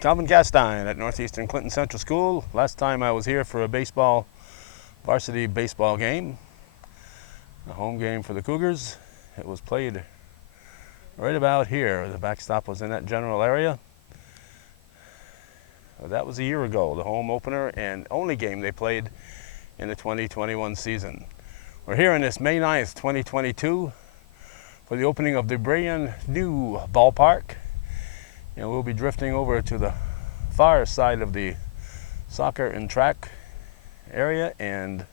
Calvin Castine at Northeastern Clinton Central School. Last time I was here for a varsity baseball game, a home game for the Cougars. It was played right about here. The backstop was in that general area. That was a year ago, the home opener and only game they played in the 2021 season. We're here on this May 9th, 2022 for the opening of the brand new ballpark. And we'll be drifting over to the far side of the soccer and track area and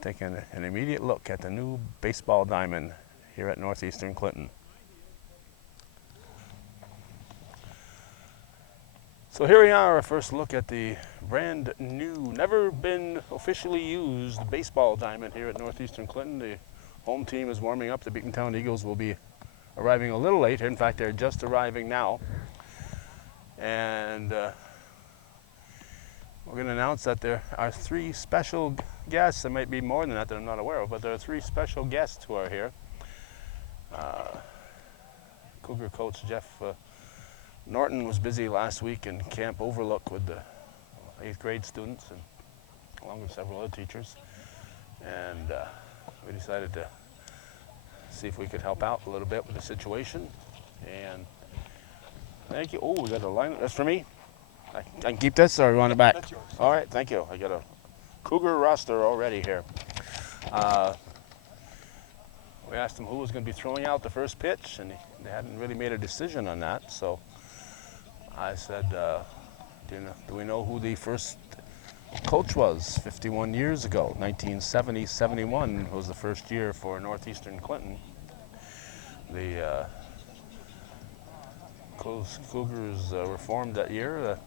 taking an immediate look at the new baseball diamond here at Northeastern Clinton. So here we are, a first look at the brand new, never been officially used baseball diamond here at Northeastern Clinton. The home team is warming up. The Beekmantown Eagles will be arriving a little late. In fact, they're just arriving now. And we're going to announce that there are three special guests. There might be more than that I'm not aware of, but there are three special guests who are here. Cougar coach Jeff Norton was busy last week in Camp Overlook with the 8th grade students, and along with several other teachers. And we decided to see if we could help out a little bit with the situation. And thank you. Oh, we got a line. That's for me? I can keep this, or you want it back? That's yours. All right, thank you. I got a Cougar roster already here. We asked them who was going to be throwing out the first pitch, and they hadn't really made a decision on that. So I said, do we know who the first coach was 51 years ago? 1970-71 was the first year for Northeastern Clinton. The Cougars were formed that year.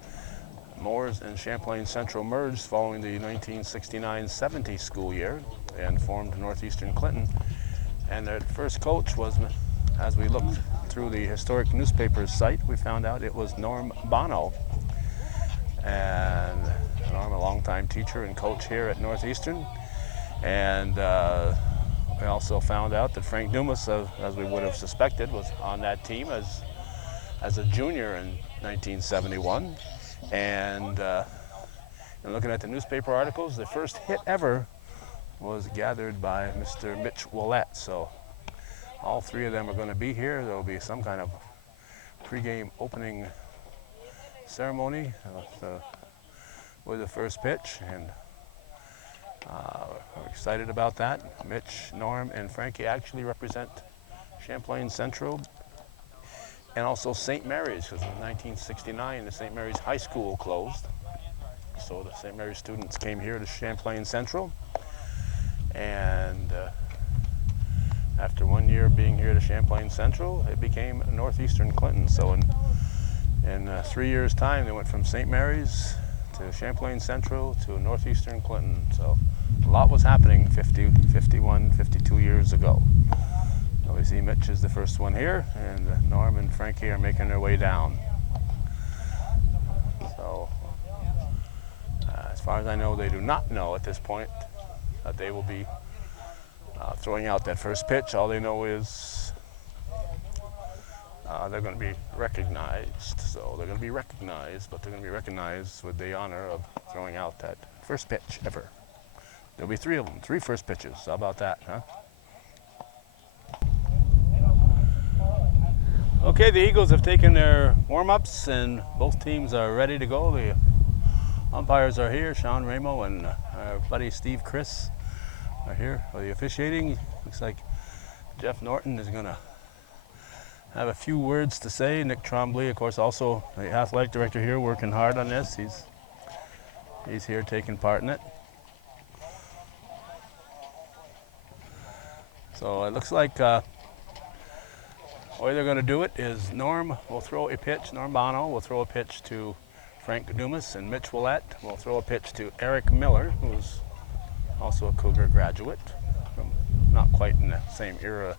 Moores and Champlain Central merged following the 1969-70 school year and formed Northeastern Clinton. And their first coach was, as we looked through the historic newspaper's site, we found out it was Norm Bono. And Norm, a longtime teacher and coach here at Northeastern. And we also found out that Frank Dumas, as we would have suspected, was on that team as a junior in 1971. And looking at the newspaper articles, the first hit ever was gathered by Mr. Mitch Willett. So all three of them are going to be here. There will be some kind of pregame opening ceremony with the first pitch, and we're excited about that. Mitch, Norm, and Frankie actually represent Champlain Central and also St. Mary's, because in 1969 the St. Mary's High School closed. So the St. Mary's students came here to Champlain Central, and after 1 year being here to Champlain Central, it became Northeastern Clinton. So in 3 years' time, they went from St. Mary's to Champlain Central to Northeastern Clinton. So a lot was happening 50, 51, 52 years ago. So we see Mitch is the first one here, and Norm and Frankie are making their way down. So as far as I know, they do not know at this point that they will be throwing out that first pitch. All they know is they're going to be recognized. So they're going to be recognized, but they're going to be recognized with the honor of throwing out that first pitch ever. There'll be three of them, three first pitches. How about that, huh? Okay, the Eagles have taken their warm-ups, and both teams are ready to go. The umpires are here. Sean Ramo and our buddy Steve Chris are here for the officiating. Looks like Jeff Norton is going to have a few words to say. Nick Trombley, of course, also the athletic director here, working hard on this. He's here taking part in it. So it looks like the way they're going to do it is Norm will throw a pitch. Norm Bono will throw a pitch to Frank Dumas, and Mitch Willett will throw a pitch to Eric Miller, who's also a Cougar graduate, from not quite in the same era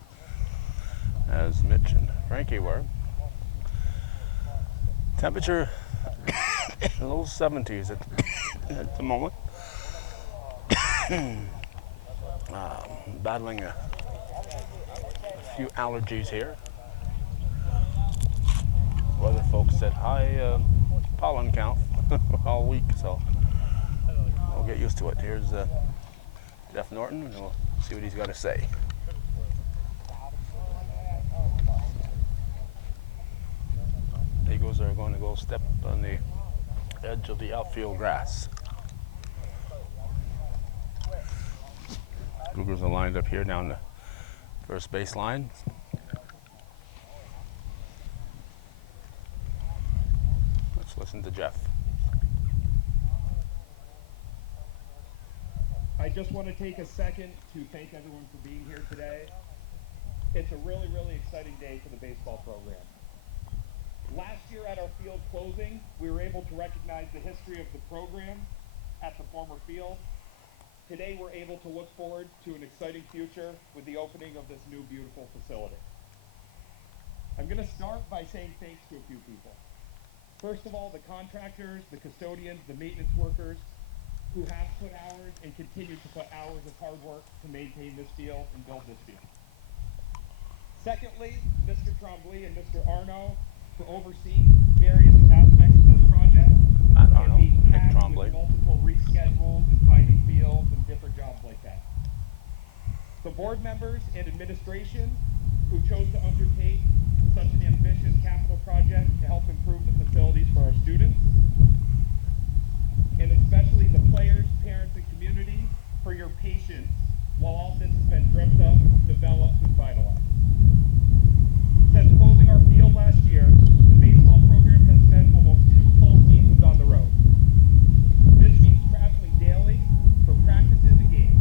as Mitch and Frankie were. Temperature low 70s at the moment. Battling a few allergies here. Weather folks said high pollen count all week, so we'll get used to it. Here's Jeff Norton, and we'll see what he's got to say. Eagles are going to go step on the edge of the outfield grass. Cougars are lined up here down the first base line. Let's listen to Jeff. I just want to take a second to thank everyone for being here today. It's a really, really exciting day for the baseball program. Last year at our field closing, we were able to recognize the history of the program at the former field. Today we're able to look forward to an exciting future with the opening of this new beautiful facility. I'm going to start by saying thanks to a few people. First of all, the contractors, the custodians, the maintenance workers who have put hours and continue to put hours of hard work to maintain this field and build this field. Secondly, Mr. Trombley and Mr. Arno for overseeing various aspects of this project. Not Arno, Nick and Trombley. with multiple reschedules and finding fields and different jobs like that. The board members and administration who chose to undertake such an ambitious capital project to help improve the facilities for our students. And especially the players, parents, and community for your patience while all this has been dreamt up, developed, and vitalized. Since closing our field last year, the baseball program has spent almost 2 full seasons on the road. This means traveling daily for practices and games.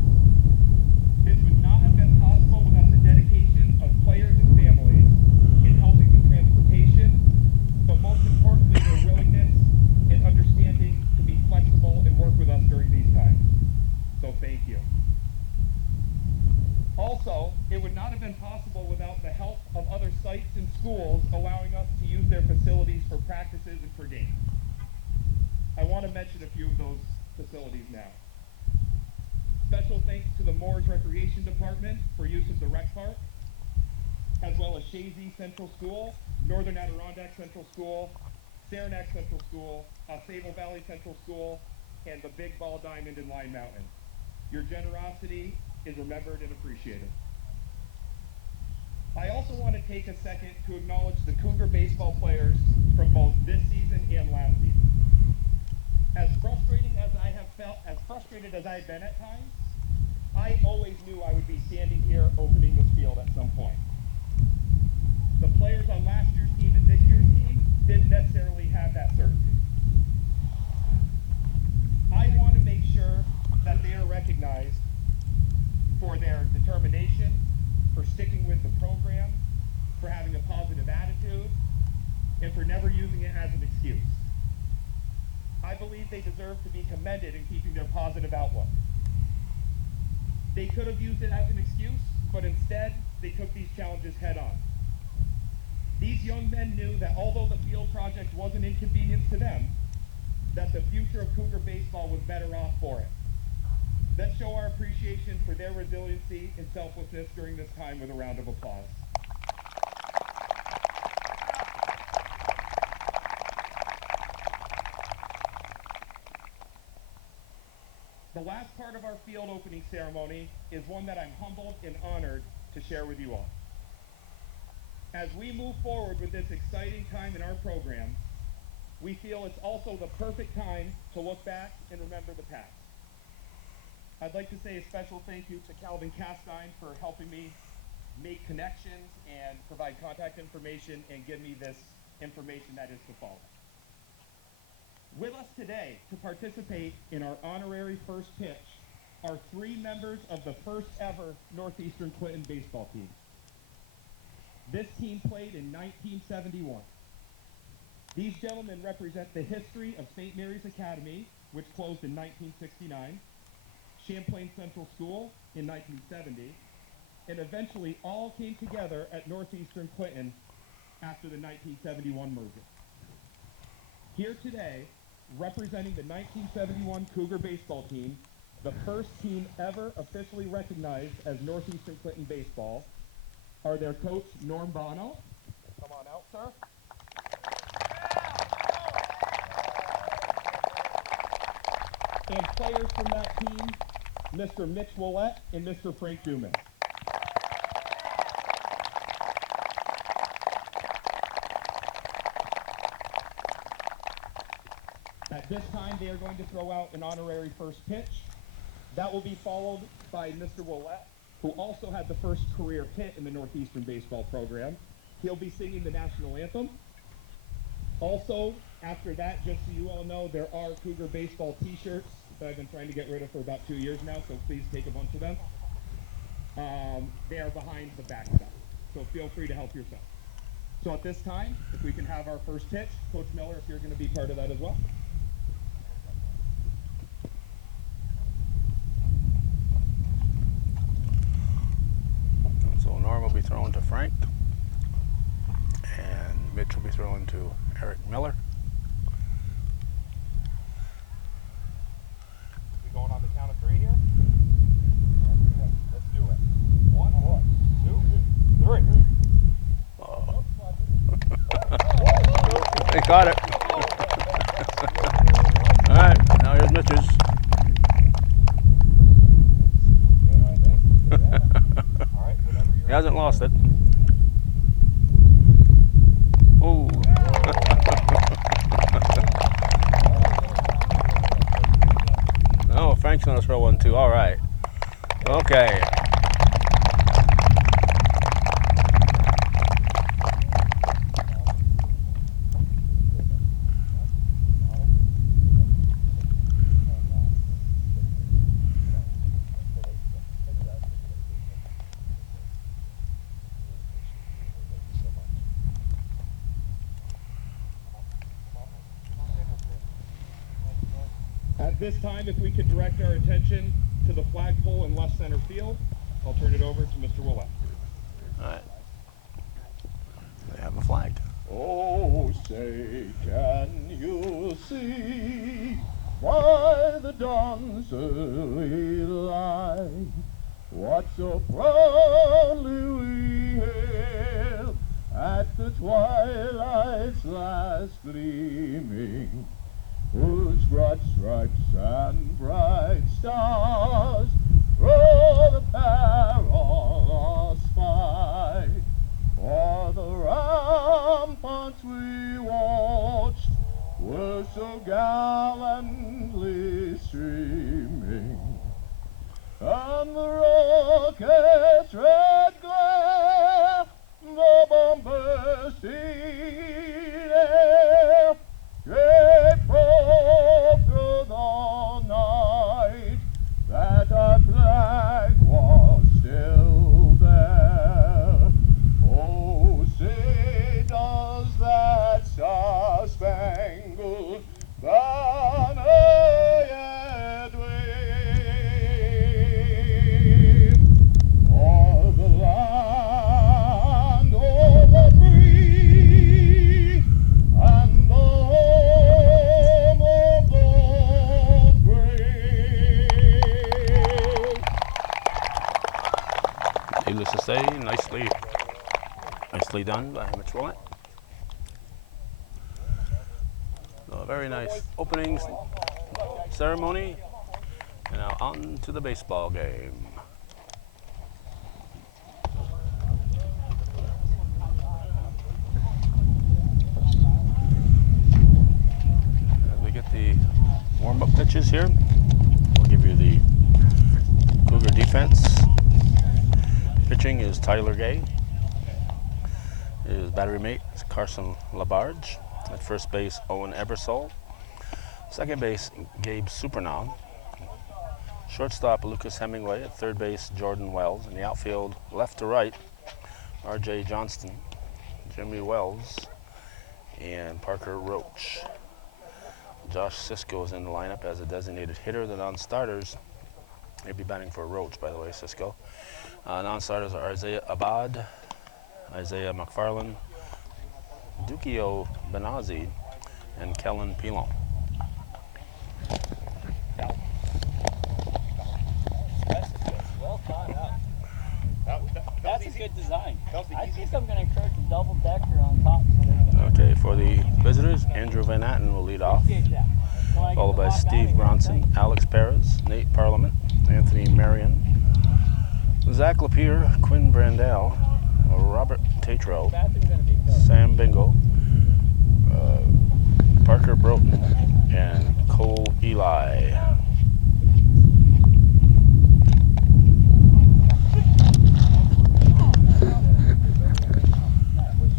This would not have been possible without the dedication of players and families in helping with transportation, but most importantly, their willingness and understanding to be flexible and work with us during these times. So thank you. Also, it would not have been possible without the help of other sites and schools allowing us to use their facilities for practices and for games. I want to mention a few of those facilities now. Special thanks to the Moores Recreation Department for use of the rec park, as well as Shazy Central School, Northern Adirondack Central School, Saranac Central School, Sable Valley Central School, and the Big Ball Diamond in Line Mountain. Your generosity is remembered and appreciated. I also want to take a second to acknowledge the Cougar baseball players from both this season and last season. As frustrating as I have felt, as frustrated as I've been at times, I always knew I would be standing here opening this field at some point. The players on last year's team and this year's team didn't necessarily have that certainty. I want to make sure that they are recognized for their determination, for sticking with the program, for having a positive attitude, and for never using it as an excuse. I believe they deserve to be commended in keeping their positive outlook. They could have used it as an excuse, but instead, they took these challenges head on. These young men knew that although the field project was an inconvenience to them, that the future of Cougar baseball was better off for it. Let's show our appreciation for their resiliency and selflessness during this time with a round of applause. The last part of our field opening ceremony is one that I'm humbled and honored to share with you all. As we move forward with this exciting time in our program, we feel it's also the perfect time to look back and remember the past. I'd like to say a special thank you to Calvin Castine for helping me make connections and provide contact information and give me this information that is to follow. With us today to participate in our honorary first pitch are 3 members of the first ever Northeastern Clinton baseball team. This team played in 1971. These gentlemen represent the history of St. Mary's Academy, which closed in 1969, Champlain Central School in 1970, and eventually all came together at Northeastern Clinton after the 1971 merger. Here today, representing the 1971 Cougar baseball team, the first team ever officially recognized as Northeastern Clinton baseball, are their coach, Norm Bono. Come on out, sir. and players from that team, Mr. Mitch Willett and Mr. Frank Dumas. At this time, they are going to throw out an honorary first pitch. That will be followed by Mr. Willett, who also had the first career hit in the Northeastern baseball program. He'll be singing the national anthem. Also, after that, just so you all know, there are Cougar baseball t-shirts that I've been trying to get rid of for about 2 years now, so please take a bunch of them. They are behind the backstop, so feel free to help yourself. So at this time, if we can have our first pitch, Coach Miller, if you're going to be part of that as well. So Norm will be throwing to Frank, and Mitch will be throwing to Eric Miller. We going on the count of 3 here? Let's do it. 1, 2, 3. Oh. They caught it. All right, now here's Mitch's. He hasn't lost it. Oh. Oh, Frank's gonna throw one too. All right. Okay. At this time, if we could direct our attention to the flagpole in left center field, I'll turn it over to Mr. Willett. All right. They have a flag. Oh, say, can you see why the dawn's early light? What so proudly we hail at the twilight's last gleaming, whose broad stripes and bright stars through the perilous fight. For the ramparts we watched were so gallantly streaming, and the rocket's red glare, the bombers in air, gave proof through the night that our flag was still there. Oh, say does that star-spangled banner yet wave o'er the land of the free and the home of the brave. Needless to say, nicely done by Mitch Willett. So a very nice opening ceremony. And now on to the baseball game. As we get the warm-up pitches here, we'll give you the Cougar defense. Pitching is Tyler Gay. His battery mate is Carson Labarge. At first base, Owen Ebersole. Second base, Gabe Supernaw. Shortstop, Lucas Hemingway. At third base, Jordan Wells. In the outfield, left to right, R.J. Johnston, Jimmy Wells, and Parker Roach. Josh Sisko is in the lineup as a designated hitter. The non-starters, he'll be batting for Roach, by the way, Sisko. Non-starters are Isaiah Abad, Isaiah McFarland, Dukio Benazzi, and Kellen Pilon. Well thought out. That's a good design. I think I'm going to encourage a double-decker on top. So Okay, for the visitors, Andrew Van Atten will lead off. appreciate that. followed by Steve Bronson, Alex Perez, Nate Parliament, Anthony Marion, Zach Lapierre, Quinn Brandell, Robert Tatro, Sam Bingo, Parker Broughton, and Cole Eli.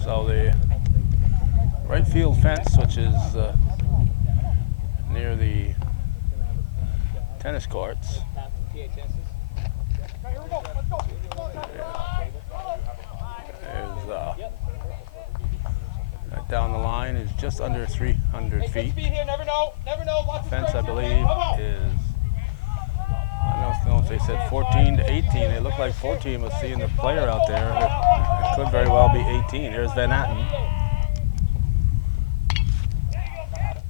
So the right field fence, which is near the tennis courts, is down the line is just under 300 feet. Fence, I believe, is, I don't know if they said 14 to 18. It looked like 14 was seeing the player out there. It could very well be 18. Here's Van Atten.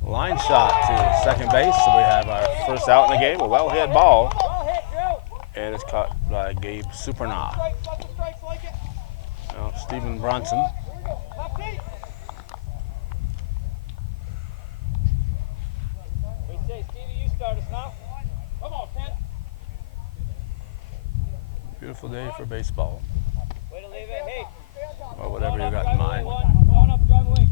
Line shot to second base, so we have our first out in the game, a well-hit ball. And it's caught by Gabe Supernaw. Now, Stephen Bronson. Beautiful day for baseball. Way to leave it. Hey. Or whatever you got in mind. Going up, drive away.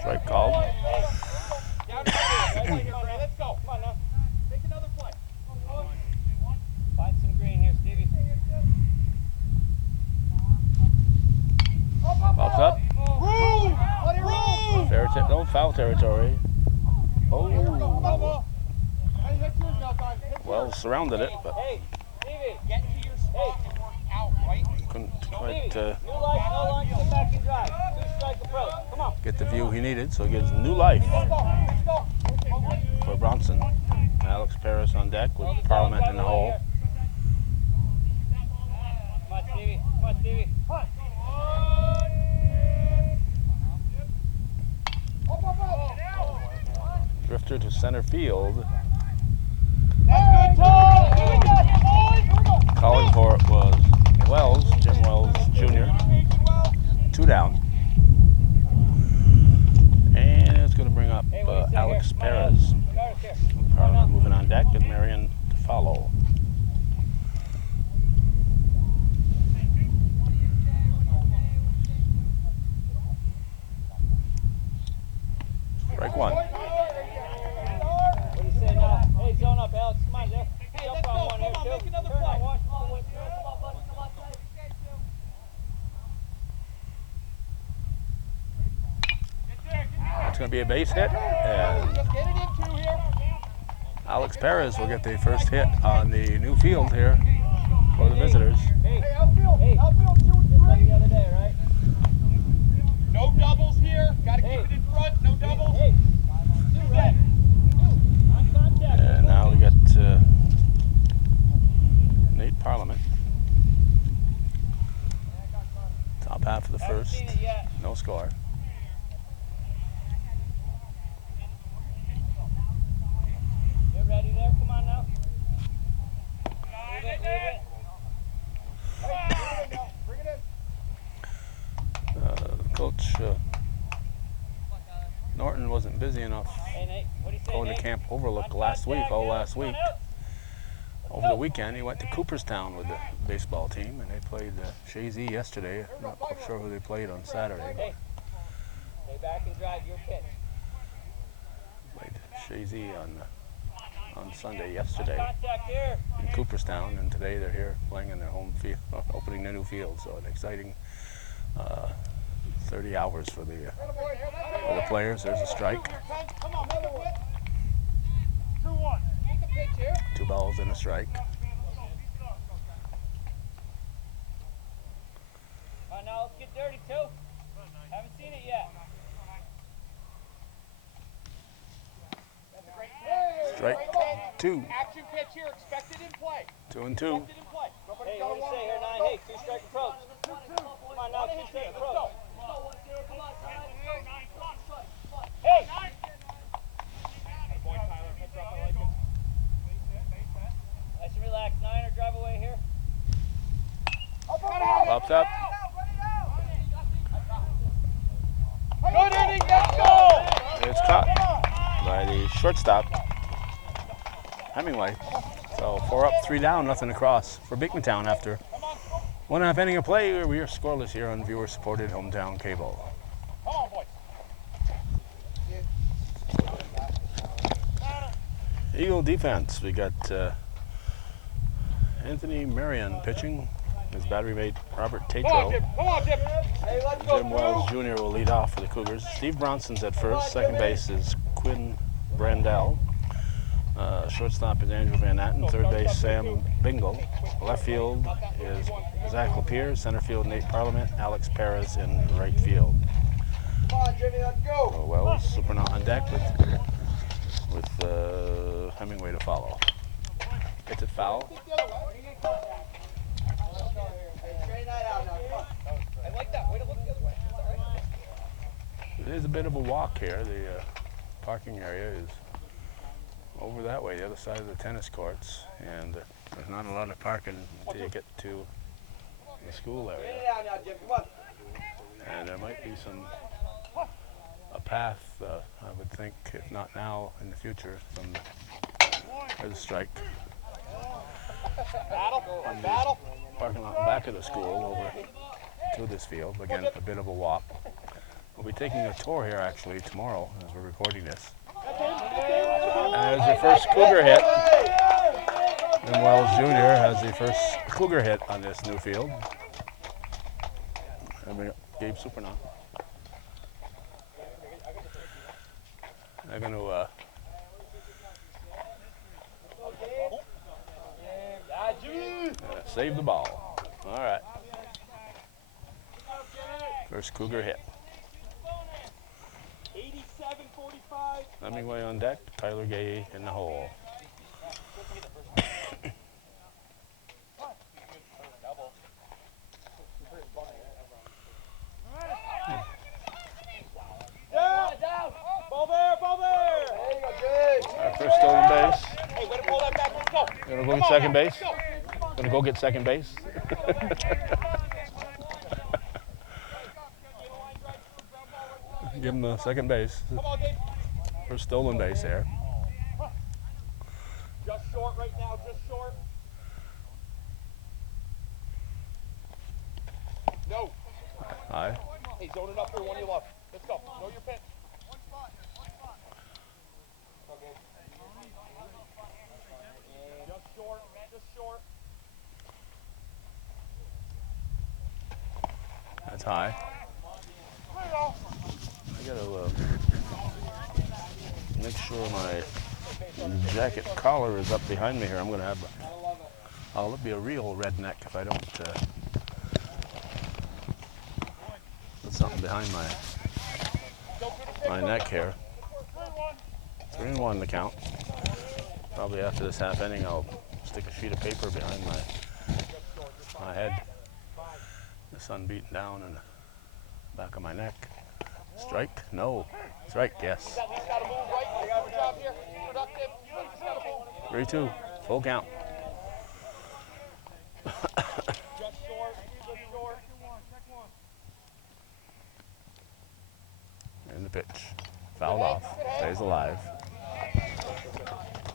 Strike called. Let's go. Come on now. Make another play. Find some green here, Stevie. Pops up. Room! Fair no foul territory. Oh. Well, surrounded it, but Hey, Stevie, get to your spot. Out, right? couldn't quite New life, no longer sit back and drive. Two-strike approach. Come on. get the view he needed, so he gives new life for Bronson. Alex Perez on deck with Parliament in the hole. Come on, Stevie. Come on, Stevie. Drifter to center field. That's good, Tom! Calling for it was Wells, Jim Wells Jr. 2 down. And it's going to bring up Alex Perez. Parliament moving on deck and Marion to follow. Strike one. What do you say now? Hey, zone up, Alex. Come on, there. Jump on one here, too. Make another play. It's going to be a base hit, and Alex Perez will get the first hit on the new field here for the visitors. Hey, outfield 2 and 3. Just like the other day, right? No doubles here. Gotta keep it in front. No doubles. Hey, 2 red. 2. On contact. And now we got Nate Parliament. Top half of the first. No score. You're ready there? Come on now. Leave it. Bring it in. Coach Norton wasn't busy enough Hey, Nate. What do you say, going to Nate? Camp Overlook On last week, contact all here. last Come on week. out. Over the weekend, he went to Cooperstown with the baseball team, and they played Shazy yesterday. I'm not quite sure who they played on Saturday. Hey, stay back and drive your pitch. Played Shazy on Sunday yesterday Contact here. in Cooperstown, and today they're here playing in their home field, opening their new field. So an exciting 30 hours for the players. There's a strike. Come on, make it win. 2-1. Take a pitch here. 2 balls and a strike. Come on now, let's get dirty too. Haven't seen it yet. Strike 2. Action pitch here. Expected in play. 2 and 2. Expected in play. Hey, what do you say here, 9? Hey, 2-strike approach. Come on now, 2-strike approach. Hey! Nice and relaxed, 9 or drive away here. Shortstop. Good inning, let's go! It's caught by the shortstop, Hemingway. So 4 up, 3 down, nothing across for Beekmantown after 1.5 inning of play. We are scoreless here on viewer-supported hometown cable. Come on, boys. Eagle defense. We got Anthony Marion pitching. His battery mate Robert Come on, Tatro. Jim. Come on, Jim. Hey, let's go. Jim Wells Jr. will lead off for the Cougars. Steve Bronson's at first. Second base is Quinn Brandell. Shortstop is Andrew Van Atten. Third base, Sam Bingle. Left field is Zach Lapierre. Center field, Nate Parliament. Alex Perez in right field. Come on, Jimmy, let's go. Wells, super not on deck with Hemingway to follow. Hits it foul. I like that. Way to look the other way. It's all right. There's a bit of a walk here. The parking area is over that way, the other side of the tennis courts, and there's not a lot of parking until you get to the school area. And there might be a path, I would think, if not now, in the future, from there's a strike. On the parking lot back of the school over to this field. Again, a bit of a walk. We'll be taking a tour here actually tomorrow as we're recording this. And there's the first Cougar hit. And Wells Jr. has the first Cougar hit on this new field. And Gabe Supernaut. They're going to save the ball. All right. First Cougar hit. 87-45. Hemingway on deck. Tyler Gay in the hole. Down. Ball there. There you go, good. Our first stolen base. Hey, way to pull that back. Let's go. Gonna go get second base. Gonna go get second base. Give him the second base. Come on, Gabe. First stolen base there. Just short right now, just short. No. High. Hey, zone it up there, one you love. Let's go. Know your pitch. Okay. Just short, just short. That's high. There you go. I gotta make sure my jacket collar is up behind me here. I'm gonna have. I'll be a real redneck if I don't put something behind my neck here. 3-1 the count. Probably after this half inning, I'll stick a sheet of paper behind my head. The sun beating down in the back of my neck. Strike? No. Strike, yes. 3-2. Full count. And the pitch. Fouled off. Stays alive.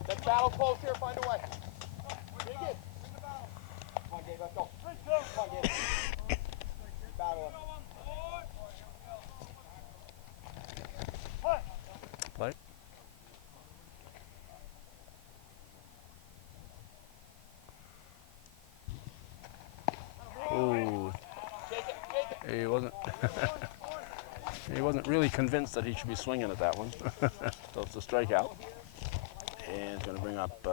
Let's battle close here, find a way. Dig it. Come on, Gabe, let's go. Come on, Gabe. Battle him. Play. Ooh. He wasn't. He wasn't really convinced that he should be swinging at that one. So it's a strikeout. And it's going to bring up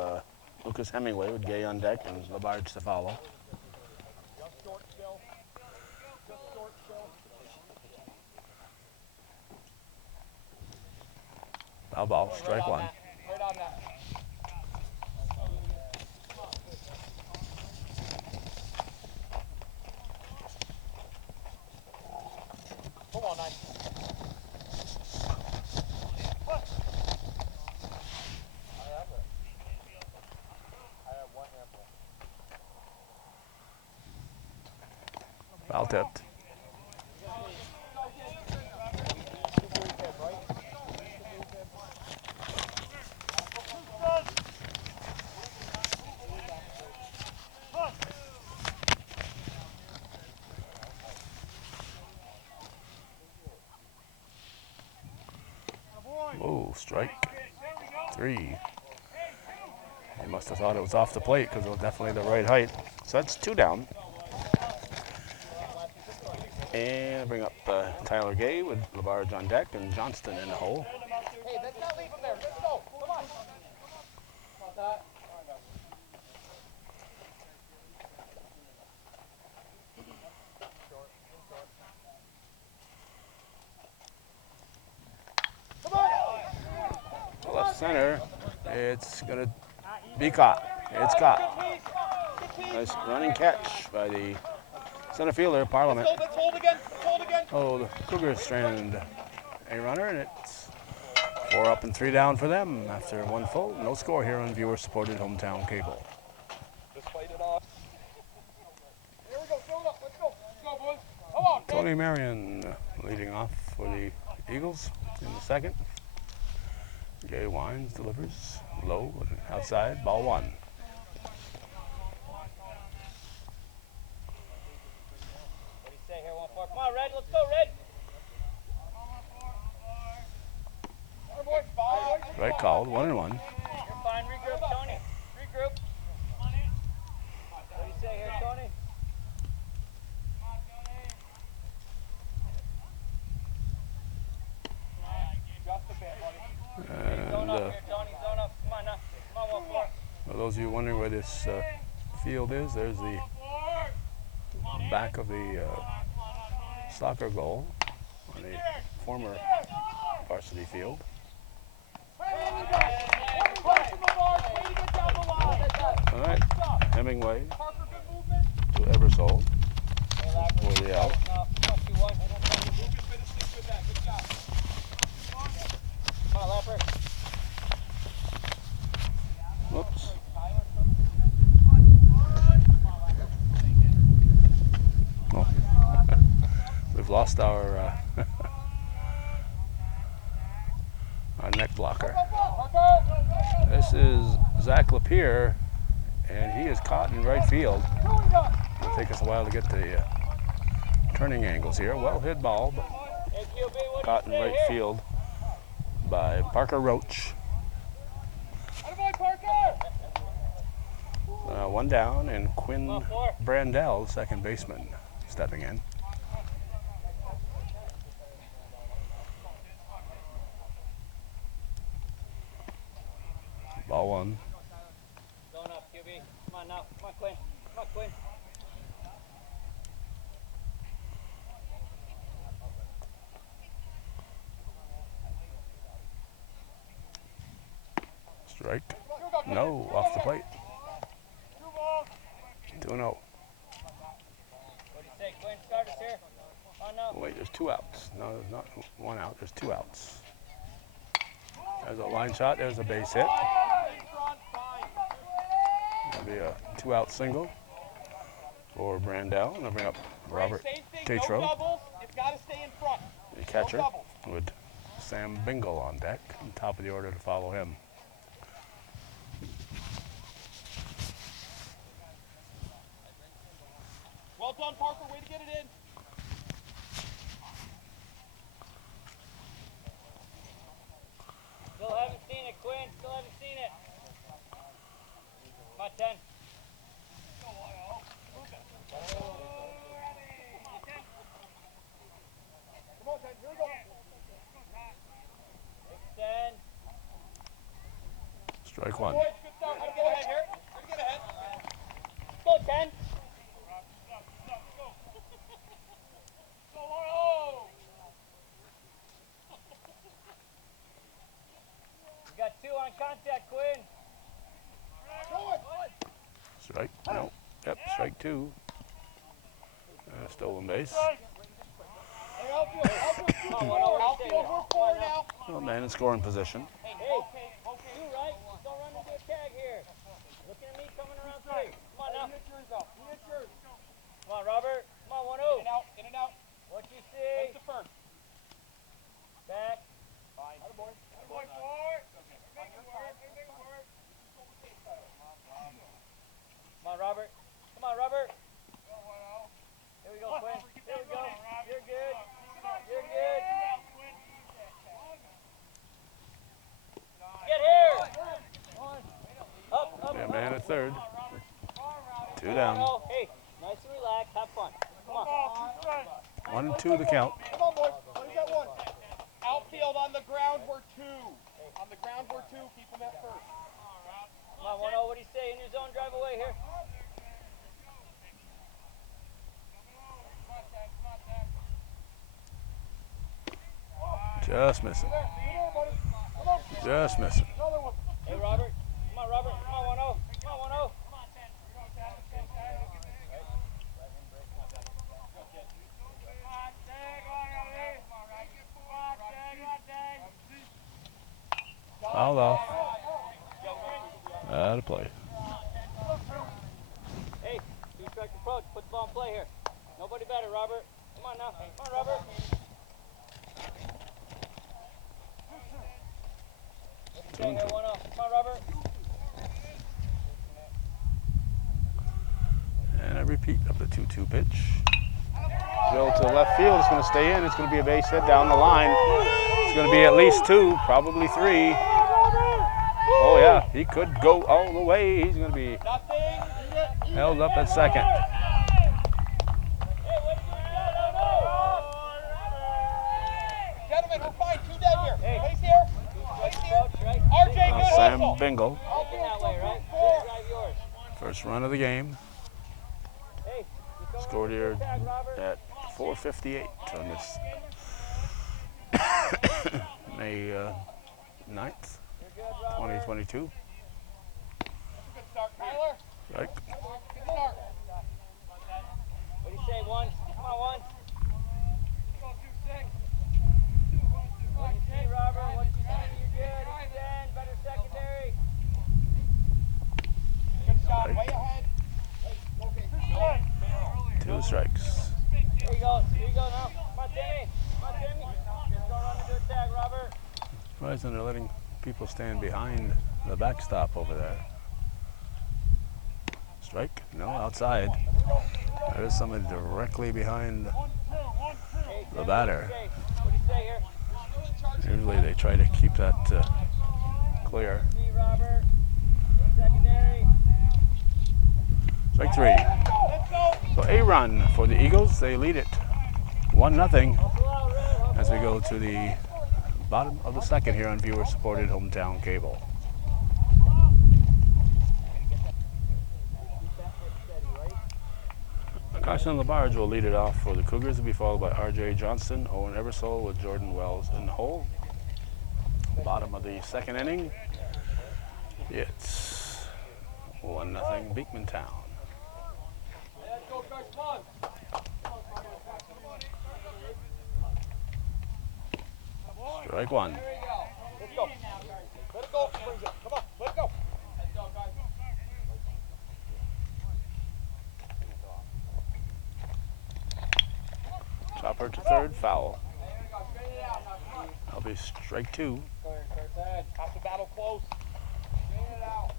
Lucas Hemingway with Gay on deck and Labarge to follow. Just short still. Just short still. Foul ball, strike one. Right on that. Come on, nice. Foul tipped. Whoa, strike. 3. He must have thought it was off the plate because it was definitely the right height. So that's 2 down. And bring up Tyler Gay with Labarge on deck and Johnston in the hole. Hey, let's not leave him there. Let's go. Come on. Left center. It's going to be caught. It's caught. Nice running catch by the center fielder, Parliament. Let's hold again. Let's hold again. Oh, the Cougars stranded a runner, and it's 4 up and 3 down for them after 1 full. No score here on viewer-supported hometown cable. Just fight it off. Here we go. Fill it up. Let's go. Let's go, boys. Come on. Tony Marion leading off for the Eagles in the second. Jay Wines delivers low and outside, ball 1. What do you say here, 1-4? Come on, Red. Let's go, Red. Right called, 1-1. You're fine. Regroup, Tony. Regroup. What do you say here, Tony? Zone up here, Tony. Zone up. Come on now. Come on, 1-4. For those of you wondering where this field is, there's the back of the soccer goal on the former varsity field. All right, Hemingway to Eversole for the out. Come on, Lapper. Whoops. Oh. We've lost our our neck blocker. This is Zach Lapierre, and he is caught in right field. It'll take us a while to get the turning angles here. Well hit ball, but caught in right field by Parker Roach. 1 down, and Quinn Brandell, second baseman, stepping in. Ball 1. Zone up, QB. Come on now. Come on, Quinn. Come on, Quinn. Strike. No, off the plate. 2-0. What do you say, Quinn? Start us here. On now. Wait, there's 2 outs. No, there's not 1 out. There's 2 outs. There's a line shot. There's a base hit. That'll be a 2-out single for Brandell. And I'll bring up Robert Tatro, It's got to stay in front. the catcher, with Sam Bingle on deck. On top of the order to follow him. Well done, Parker. Way to get it in. Still haven't seen it, Quinn. Still haven't seen it. Come on, 10. Come on, 10. Here we go. Extend. Strike 1. Boys, good start. Let's get ahead here. Let's get ahead. Go, 10. We got 2 on contact, Quinn. Strike. No. Yep, strike 2. Stolen base. Hey, outfield. Outfield, we're 4 now. Well, man in scoring position. Hey, 2 right? Don't run into a tag here. Looking at me coming around 3. Come on now. He hit yours out. He hit yours. Come on, Robert. Come on, 1-0. third. 2 down. Oh, hey, nice and relaxed. Have fun. Come on. 1 and 2 the count. Come on, boys. What is that one? Outfield on the ground, we're 2. On the ground, we're 2. Keep them at first. Come on, 1-0. What do you say? In your zone, drive away here. Just missing. Just missing. Hey, Robert. Come on, Robert. Come on, 1-0. Come on, 1-0. Fouled off. Out of play. Hey, two-strike approach. Put the ball in play here. Nobody better, Robert. Come on now. Come on, Robert. Okay, here, 1-0. Come on, Robert. And a repeat of the 2-2 pitch. Drill to the left field. It's going to stay in. It's going to be a base hit down the line. It's going to be at least 2, probably 3. Oh, yeah, he could go all the way. He's going to be held up at second. Gentlemen, we're fine. 2 dead here. Place here. Place here. RJ, good Sam hustle. Bingle, Looking that way, right? Just drive yours. first run of the game. Hey, just go Scored here tag, Robert. at 4:58 on this May 9th, You're good, Robert. 2022. Good start, Tyler. Strike. Good start. What do you say, 1? Come on, 1. What do you see, Robert? What do you see? You're good. Extend. Better secondary. Good shot. Way ahead. Okay. 2 strikes. Here you go. Here you go now. Come on, Timmy. Come on, Timmy. Just go run into a tag, Robert. Surprised they're letting people stand behind the backstop over there. Strike? No, outside. There is somebody directly behind Hey, the Timmy, batter. What do you say here? Usually they try to keep that clear. See, Robert. Secondary. Strike 3. So a run for the Eagles. They lead it 1-0 as we go to the bottom of the second here on viewer-supported hometown cable. Carson Labarge will lead it off for the Cougars. Will be followed by R.J. Johnston, Owen Ebersole with Jordan Wells in the hole. Bottom of the second inning. It's 1-0 Beekmantown. Let's go, guys. Come on. Strike 1. There you go. Let's go. Let it go. Brings it. Come on. Let it go. Let's go, guys. Chopper to third, foul. There we go. Straighten it out now. That'll be strike 2. Have the battle close. Straighten it out.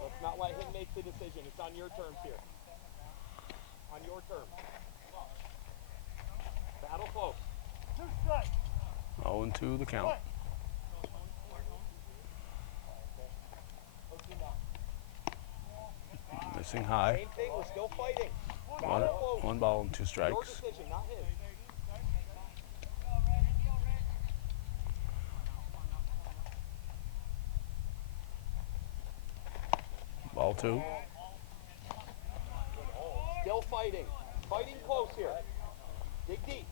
Let's not let him make the decision. It's on your terms here. On your terms. Battle close. 0-2 the count. Missing high. Same thing. We're still fighting. Battle close. 1 ball and 2 Your strikes. decision, not his. Ball 2. Still fighting. Fighting close here. Dig deep.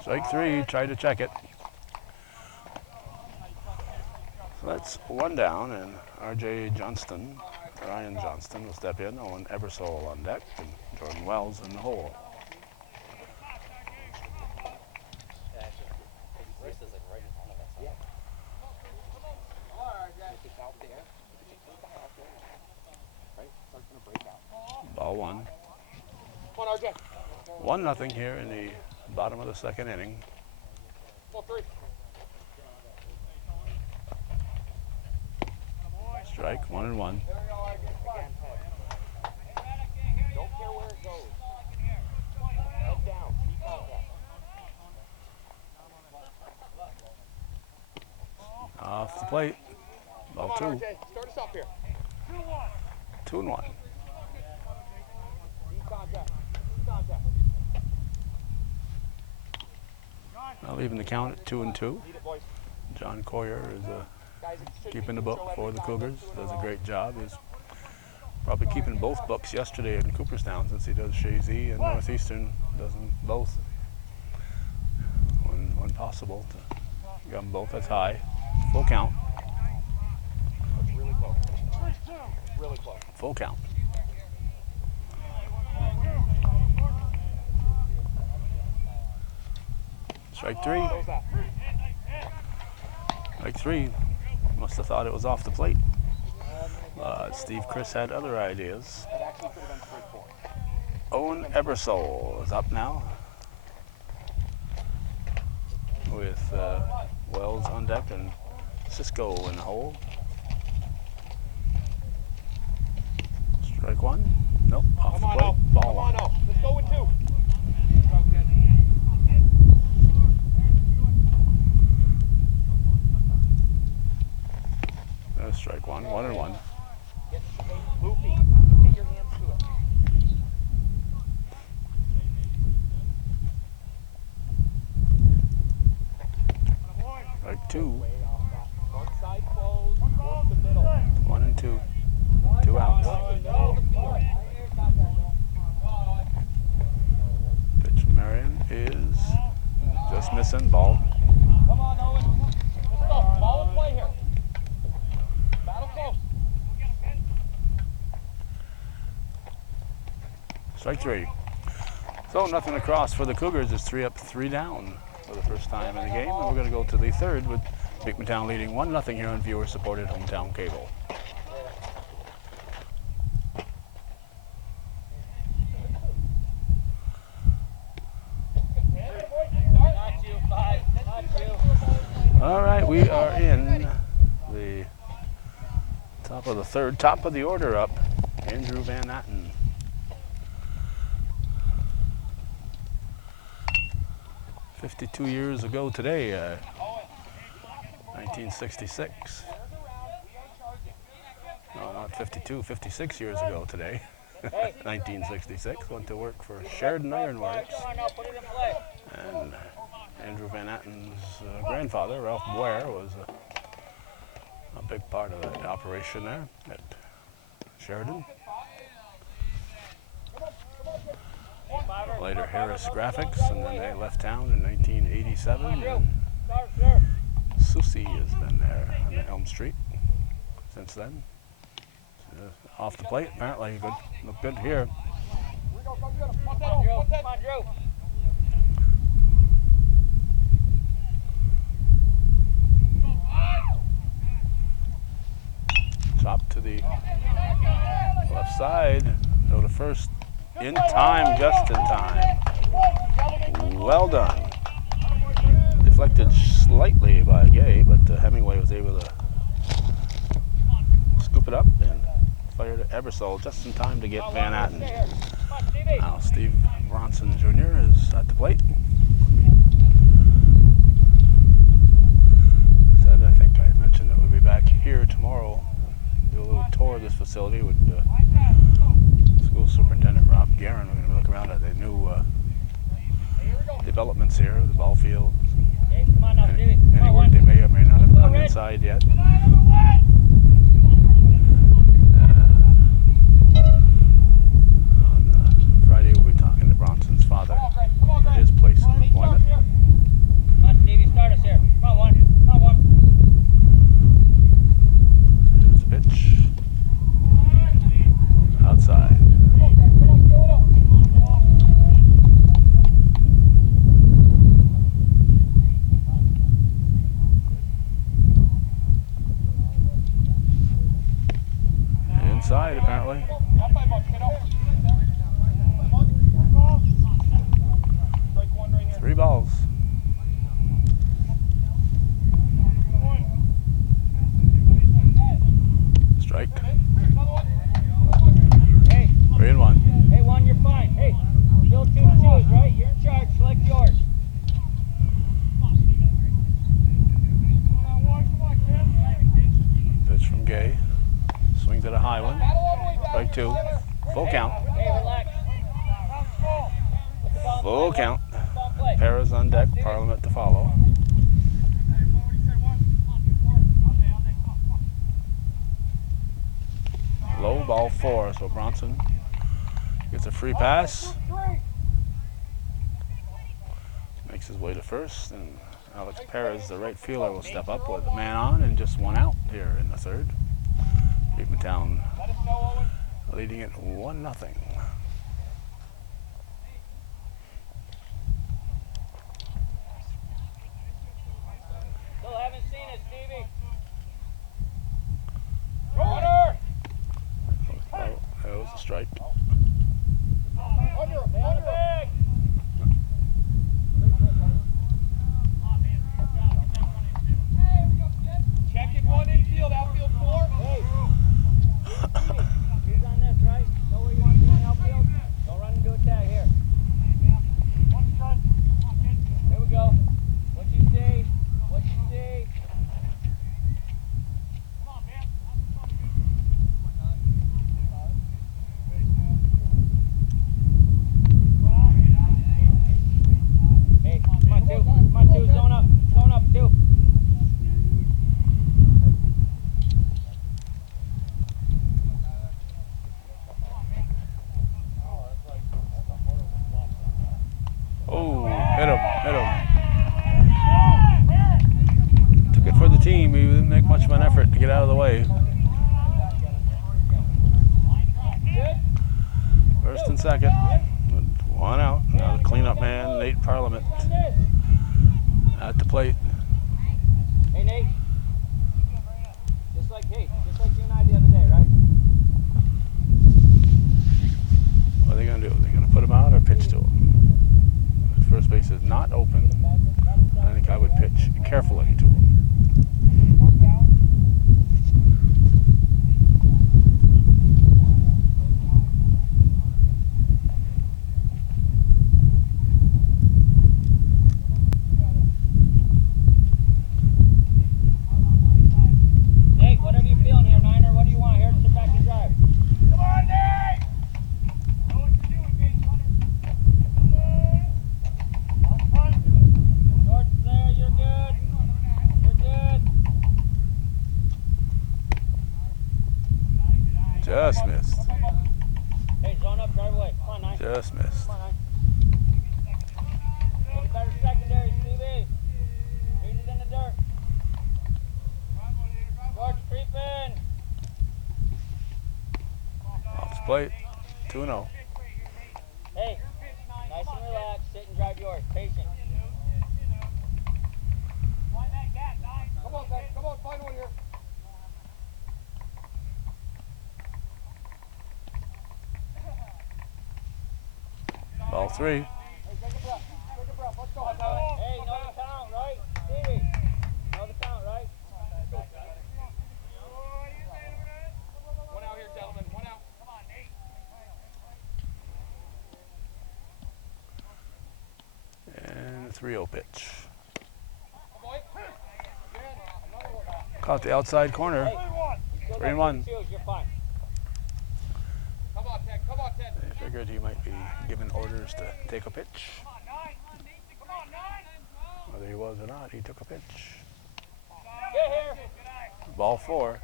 Strike 3, try to check it. So that's 1 down, and R.J. Johnston, Ryan Johnston will step in. Owen Ebersole on deck, and Jordan Wells in the hole. Ball 1. Come on, RJ. 1-0 here in the bottom of the second inning. Come on, 3. Strike 1-1. There we go, RJ. Fine. Don't care where it goes. Head down. Keep contact. plate. Ball Come on, 2. RJ. Start us up here. 2-1. Deep contact. Deep contact. Now leaving the count at 2-2. Lead it, boys. John Coyer is Guys, it should keeping be the book neutral for every the time. Cougars. Two in a Does a row. great job. He's probably keeping both books yesterday in Cooperstown since he does Shazy and Northeastern does them both. When possible to get them both. That's high. Full count. That's really close. Really close. Full count. Strike 3. Close that. Strike 3. Must have thought it was off the plate. Steve Chris had other ideas. That actually could have been straight 4. Owen Ebersole is up now with Wells on deck and Cisco in the hole. Strike 1. Nope, off Come the on, plate. O. Ball Come 1. on, O. Let's go with 2. Strike 1. 1-1. Get loopy. Get your hands to it. Strike 2. Way off that. Front side closed. Work the middle. 1 and 2. 2 outs. Work the middle of the field. Pitch from Marion is just missing. Ball. Come on, Owen. Let's go. Ball and play here. Battle close. Strike 3. So nothing across for the Cougars. It's 3 up, 3 down for the first time in the game. And we're going to go to the third with Beekmantown leading 1-0 here on viewer-supported hometown cable. All right, we are in the top of the third, top of the order up. Andrew Van Atten. 52 years ago today, 1966. No, not 52, 56 years ago today. 1966, went to work for Sheridan Ironworks. And Andrew Van Atten's grandfather, Ralph Boyer, was a big part of the operation there at Sheridan. Later Harris Graphics, and then they left town in 1987. And Susie has been there on Elm Street since then. Off the plate, apparently. Good, look good here. Chop to the left side. Go to first. In time, just in time. Well done. Deflected slightly by Gay, but Hemingway was able to scoop it up and fire to Ebersole just in time to get Van Atten. Now Steve Bronson Jr. is at the plate. I think I mentioned that we'll be back here tomorrow, do a little tour of this facility with School Superintendent Rob Guerin. We're going to look around at the new developments here, the ball fields, any work they may or may not have done inside yet. On Friday we'll be talking to Bronson's father at his place of employment. Come on, Stevie, start us here. Come on, one. Come on, one. There's the pitch. Outside. Inside, apparently. 3 balls. Strike. Hey, 3-1. hey, one, you're fine. Hey, Bill 2 to 2s, right? You're in charge. Select yours. 2. Full count. Hey, relax. Put the ball in Full play. count. Put the ball in play. Paras on deck. Parliament to follow. Low, ball 4. So Bronson gets a free pass. Makes his way to first, and Alex Perez, the right fielder, will step up with a man on and just 1 out here in the 3rd. Beekmantown leading it 1-0. Still haven't seen it, Stevie. Oh, that was a strike. Under him, Stay on the under him. bag. Check it, 1 infield, outfield 4. Hey. Stevie, he's on this, right? Know where you want to be in the outfield? Don't run into a tag here. Here we go. What you see? What you see? Hey, come on, 2. Come on, 2. Zone up. Zone up, 2. Oh, hit him. Took it for the team. He didn't make much of an effort to get out of the way. Good. First and second. 1 out. Now the cleanup man, Nate Parliament, On this. at the plate. Hey, Nate. Just like you and I the other day, right? What are they going to do? Are they going to put him out or pitch to him? First base is not open. I think I would pitch carefully to him. Nate, whatever you're feeling here, Niner, what do you want here to sit back and drive? Come on, Nate! Know what you're doing, base runner. George, there, you're good. You're good. Just missed. Hey, zone up, drive away. Come on, Nine. Just missed. Come on, Nine. Get a better secondary, Stevie. Beat it in the dirt. George, creeping. Off his plate. 2-0. Hey, nice and relaxed. Sit and drive yours. Patient. Come on, Ted. Come on, find one here. Ball 3. Hey, take a breath. Take a breath. Let's go. Hey, know the count, right? Stevie, know the count, right? 1 out here, gentlemen. 1 out. Come on, Nate. And 3-0 pitch. Boy. Again, another one. Caught the outside corner. Hey, you still 3-1. got 2 shoes, you're fine. Come on, Ted. Come on, Ted. They figured he might be given orders to take a pitch. Whether he was or not, he took a pitch. Get here. Ball 4.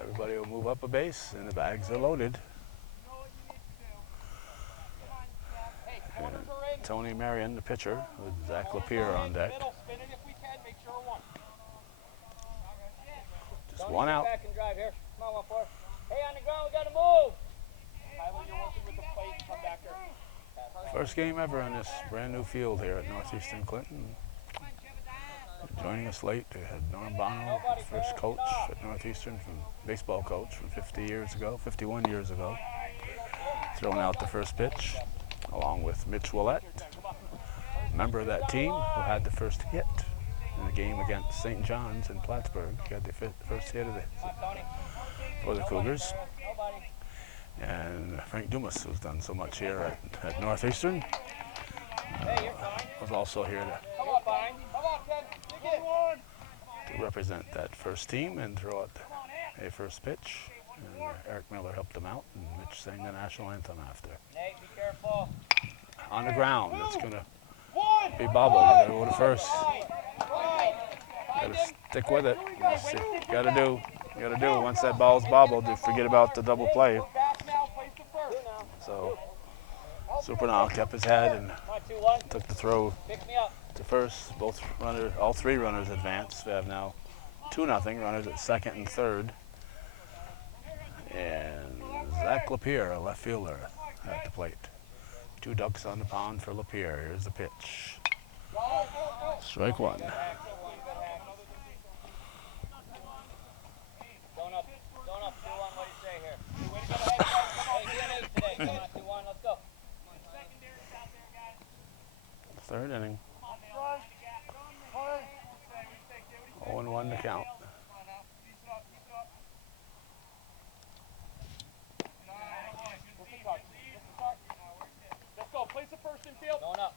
Everybody will move up a base, and the bags are loaded. And Tony Marion, the pitcher, with Zach Lapierre on deck. Middle, spin it if we can. Make sure 1. Just Tony, 1 sit out. back and drive here. Come on, 1-4. Hey, on the ground, we gotta move. Tyler, you're working with the plate. Come back there. First game ever on this brand new field here at Northeastern Clinton. Joining us late, we had Norm Bono, the first coach at Northeastern, baseball coach from 51 years ago. Throwing out the first pitch, along with Mitch Willett, a member of that team who had the first hit in the game against St. John's in Plattsburgh. He had the first hit of for the Cougars. Nobody. And Frank Dumas, who's done so much here at Northeastern, Hey, you're fine. was also here Come on, fine. Come on, Ted. Dig in. to represent that first team and throw out a first pitch. And Eric Miller helped them out, and Mitch sang the national anthem after. Nate, be careful. On the ground, it's going to be bobbled. You got to go to first. Got to stick with it. Got to do. Once that ball's bobbled, you forget about the double play. So Supernal kept his head and took the throw to first. All three runners advanced. We have now 2-0 runners at second and third. And Zach Lapierre, a left fielder, at the plate. 2 ducks on the pond for Lapierre. Here's the pitch. Strike one. Going up, 2-1, what do you say here? Hey, get an 8 today, come on, 2-1, let's go. Third inning. 0-1 to count. Let's go. Place the first in field. Going up,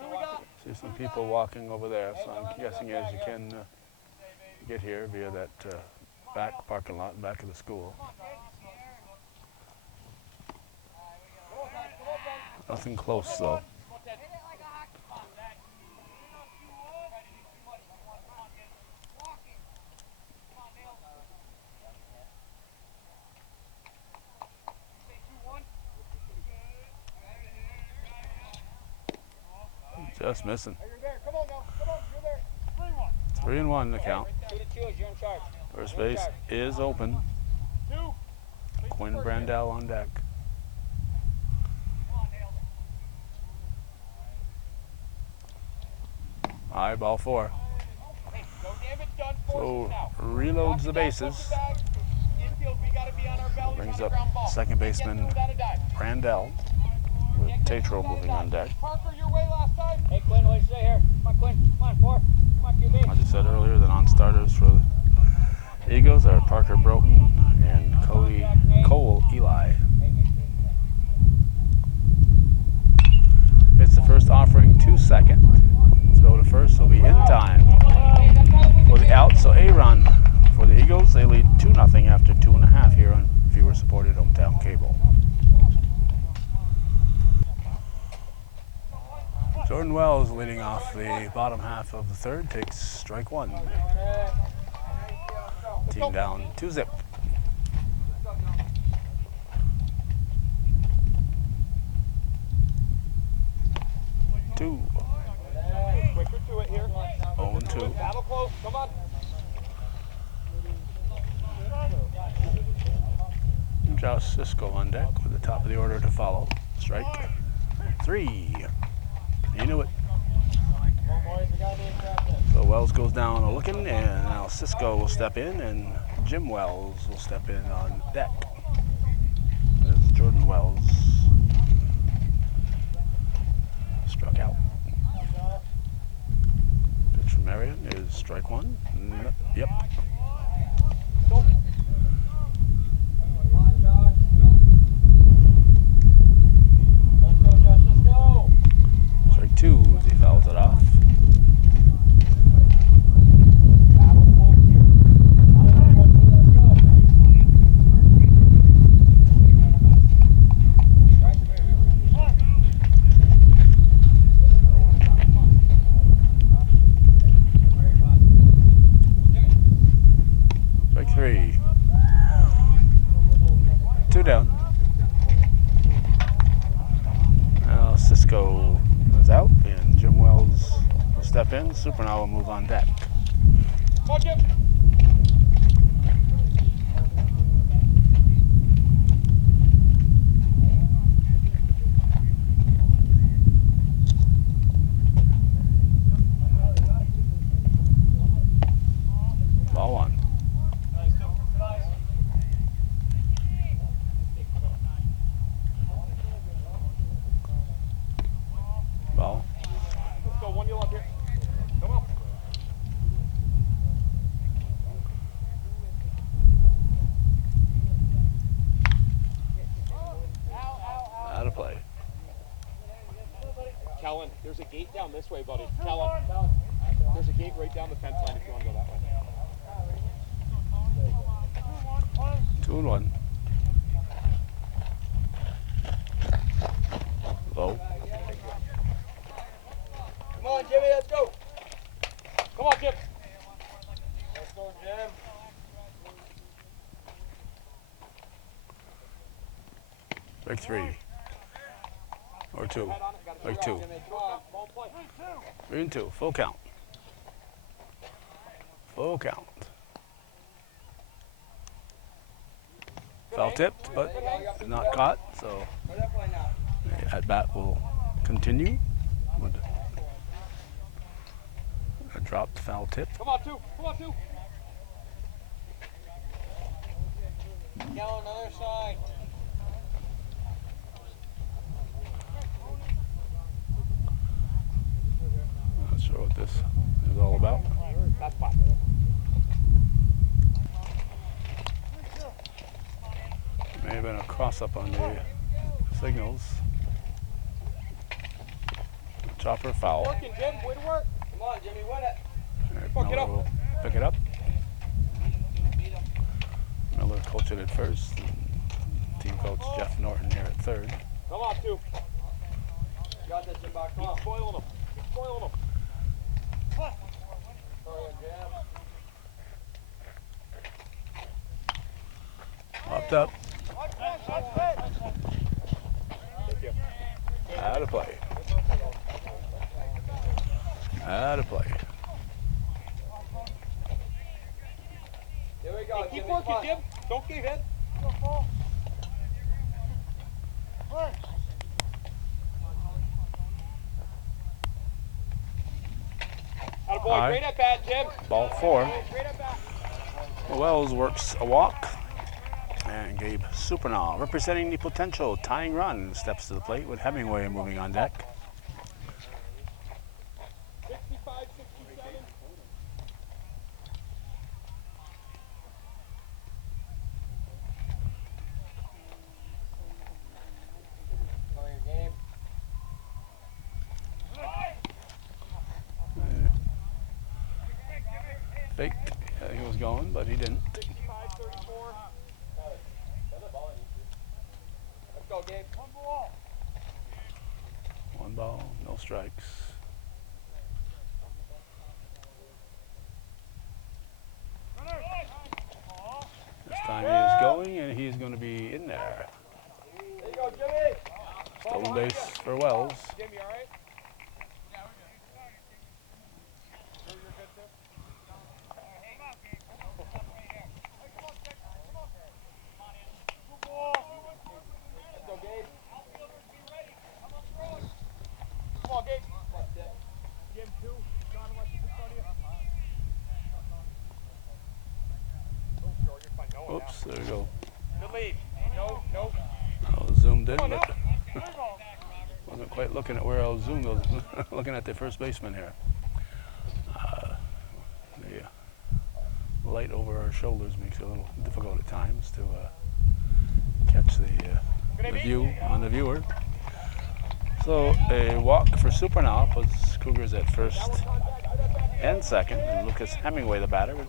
2-1. See some people walking over there, so I'm guessing as you can get here via that back parking lot, back of the school. Nothing close though. Just missing. You're there. Come on now. Come on. You're there. 3-1 the count. 2-2 as you're in charge. First base is open. Quinn Brandell on deck. High, ball 4. So reloads the bases. Brings up second baseman Brandell with Tatro moving on deck. Hey, Quinn, what do you say here? Come on, Quinn. Come on, 4. Come on, QB. I just said earlier, the non-starters for the Eagles are Parker Broughton and Cole Eli. It's the first offering to second. Throw to first will be in time for the out. So a run for the Eagles. They lead 2-0 after 2.5 here on viewer-supported hometown cable. Jordan Wells leading off the bottom half of the third takes strike one. Team down 2-0. Quicker to it here. 0-2. Battle close. Come on. Josh Cisco on deck with the top of the order to follow. Strike 3. You knew it. So Wells goes down a looking, and now Cisco will step in, and Jim Wells will step in on deck. As Jordan Wells struck out. Pitch from Marion is strike 1. Yep. Strike 2 as he fouls it off. Strike 3. 2 down. Now Cisco is out, and Jim Wells will step in. Supernal will move on deck. Ball 1. Ball. Let's go. 1-0 up here. Come on. Out of play. Kellen, there's a gate down this way, buddy. Kellen, there's a gate right down the fence line if you want to go that way. 2-1. Low. Come on, Jimmy, let's go. Come on, Jim. Let's go, Jim. Break 3. Or 2. Head on it, gotta Break go, 2. Jimmy, come on. Ball play. 3 and 2. Full count. Full count. Foul tipped, but not caught, so Where's that play now? the at bat will continue. With a dropped foul tip. Come on, 2. Come on, 2. Go on the other side. Not sure what this is all about. That's fine. May have been a cross up on the signals. Chopper foul. Working, Jim. Way to work. Come on, Jimmy, win it. on, get Miller up. will pick it up. Miller coaching it first. Team coach Jeff Norton here at third. Come on, 2. Got this, Jim, back. Come on. Keep spoiling them. Keep spoiling them. Sorry, Jim. Popped up. Thank you. Out of play. Out of play. Here we go, Hey, Jimmy. keep working, come on. Jim. Don't give in. Attaboy, Aye. great at bat, Jim. Ball 4. Great at bat. Wells works a walk. And Gabe Supernaw, representing the potential tying run, steps to the plate with Hemingway moving on deck. 65, 67. Know your game. Faked. He was going, but he didn't. 65, 34. Let's go, Gabe. One ball, no strikes. This time he is going, and he's going to be in there. There you go, Jimmy. Stolen base for Wells. Jim, you all right? You're good, too? Let's go, Gabe. Come on, Gabe. That's it. Jim, 2. John, unless he's in front of you. Oh, sure, you're fine. No one now. Oops, there we go. Good lead. No, no. I was zoomed in, Come on, but now. wasn't quite looking at where I was zoomed. I was looking at the first baseman here. The light over our shoulders makes it a little difficult at times to catch the view on the viewer. So a walk for Supernaw puts Cougars at first and second, and Lucas Hemingway, the batter, with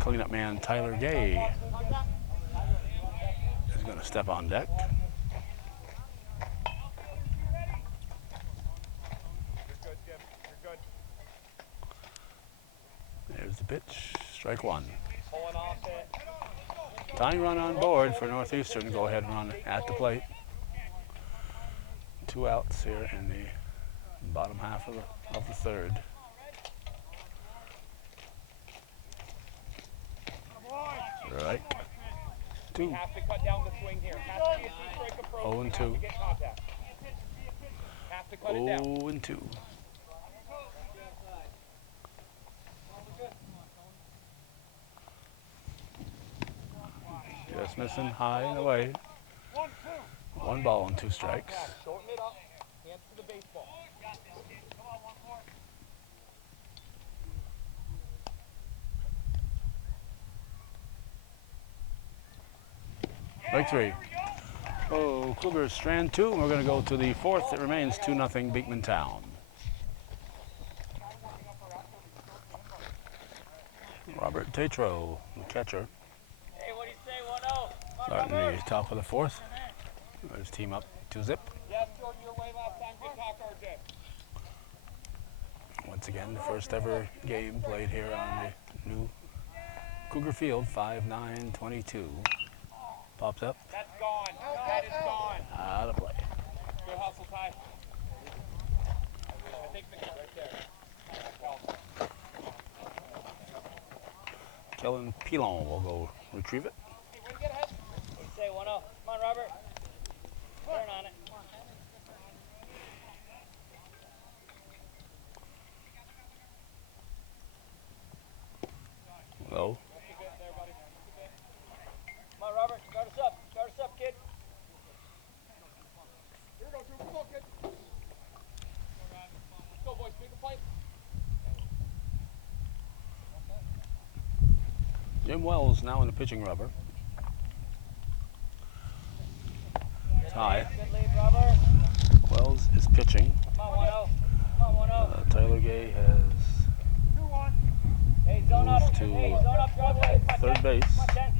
cleanup man Tyler Gay is going to step on deck. You're good, Jim. You're good. There's the pitch, strike 1. Pulling off it. Tying run on board for Northeastern. Go ahead and run at the plate. 2 outs here in the bottom half of the third. Right. We 2. have to cut down the swing here. Has to be a two-strike approach. 0 and We have 2. to get contact. Have to cut it down. 0 and 2. Just missing high and away. 1 ball and 2 strikes. Shorten it up. Hands to the baseball. Strike 3. Oh, Cougars strand 2, and we're going to go to the 4th. It remains 2-0 Beekmantown. Robert Tatro, the catcher. Hey, what do you say? Starting the top of the fourth. There's team up 2-zip. Yes, Jordan, your way last time. Good talk, RJ. Once again, the first ever game played here on the new Cougar Field, 5-9-22. Pops up. That's gone. That is gone. Out of play. Good hustle, Ty. I think Mickey's right there. Kellen Pilon will go retrieve it. Hey, way to get ahead. Say 1-0. Come on, Robert. Turn on it. Low. Come on, Robert. Start us up. Start us up, kid. Here we go, Drew. Come on, kid. Let's go, boys. Make a fight. Jim Wells now in the pitching rubber. Tie. Good lead, Robert. Wells is pitching. Come on, 1-0. Come on, 1-0. Tyler Gay has Hey, zone up. moved to Hey, zone up, Broadway. Come on, third 10. base. Come on, 10.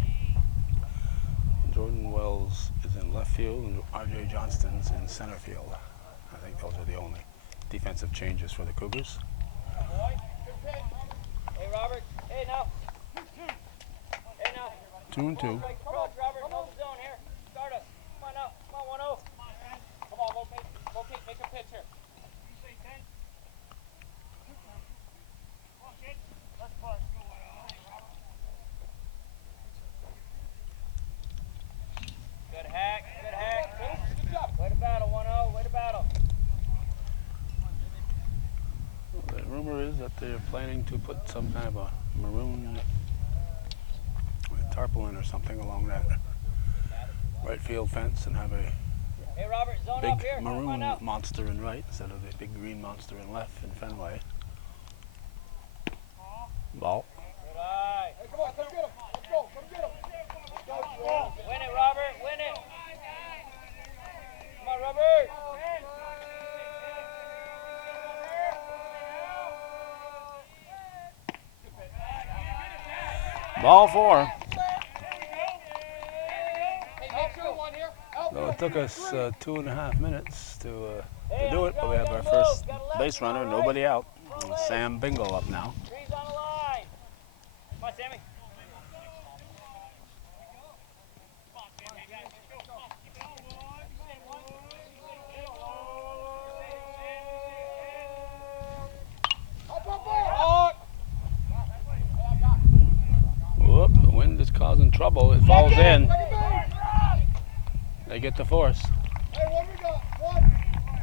Jordan Wells is in left field and RJ Johnston's in center field. I think those are the only defensive changes for the Cougars. Hey, Robert. Hey, now. Hey, now. 2-2. Strike approach, Robert. No zone here. Start us. Come on now. Come on, 1-0. Come on, locate, make a pitch here. Good hack. Good hack. Good job. Way to battle, 1-0. Way to battle. The rumor is that they're planning to put some kind of a maroon tarpaulin or something along that right field fence and have a Hey, Robert. Zone big up here. Come on maroon now. monster in right instead of the big green monster in left in Fenway. Ball. Good eye. Hey, come on, come get him. Let's go, come get him. Let's go, Drew. Win it, Robert. Win it. Come on, Robert. Ball 4. Hey, make sure one here. Out. So it took us 2.5 minutes to do it, but we have our first base runner, nobody out. Sam Bingo up now. Trees on the line. Come on, Sammy. Whoop, the wind is causing trouble. It falls in. They get the force. Hey, what we got? One.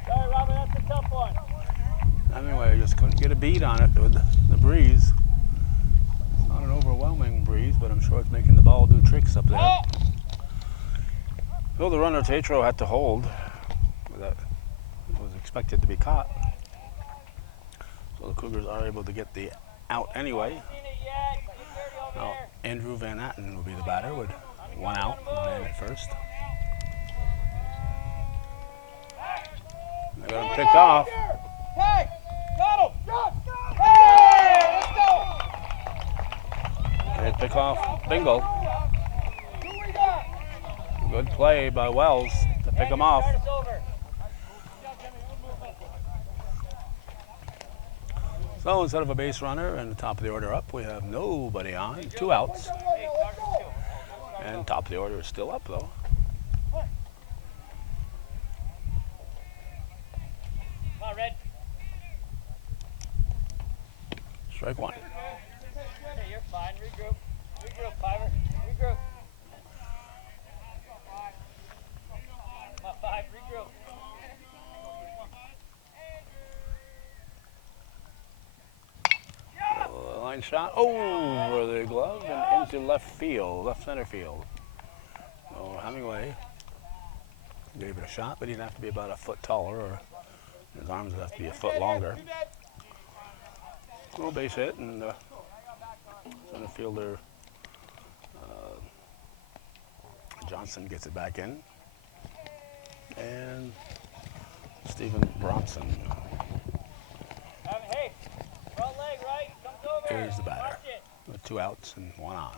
Sorry, Robert. That's a tough one. Anyway, I just couldn't get a beat on it with the breeze. It's not an overwhelming breeze, but I'm sure it's making the ball do tricks up there. Well, the runner Tatro had to hold. That was expected to be caught. So the Cougars are able to get the out anyway. Seen it yet? Get dirty over Now, there. Andrew Van Atten will be the batter with 1 out, man at first. They got him picked off. Hey, got him. Hey, let's go. They pick off Bingo. Who we got? Good play by Wells to pick him off. Start us over. So instead of a base runner and the top of the order up, we have nobody on, 2 outs. Hey, start us too. And top of the order is still up though. Come on, Red. Strike 1. Hey, you're fine. Regroup. Regroup, Fiver. Regroup. Come on, 5. Regroup. Line shot over the glove and into left field, left center field. So Hemingway gave it a shot, but he'd have to be about a foot taller, or his arms would have to be a foot longer. Little base hit, and center fielder Johnson gets it back in, and Stephen Bronson Hey, front leg, right? Comes over. is the batter Watch it. with 2 outs and 1 on.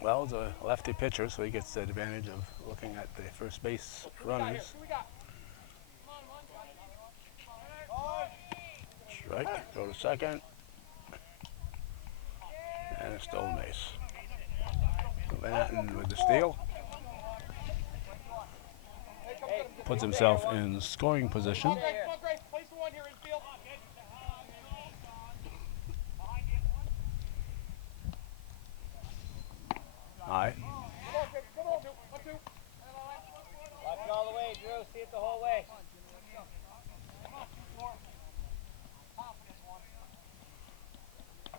Well, it's a lefty pitcher, so he gets the advantage of looking at the first base runners. Strike, go to second. And it's still nice. Manhattan with the steal. Puts himself in scoring position. High. Watch it all the way, Drew. See it the whole way.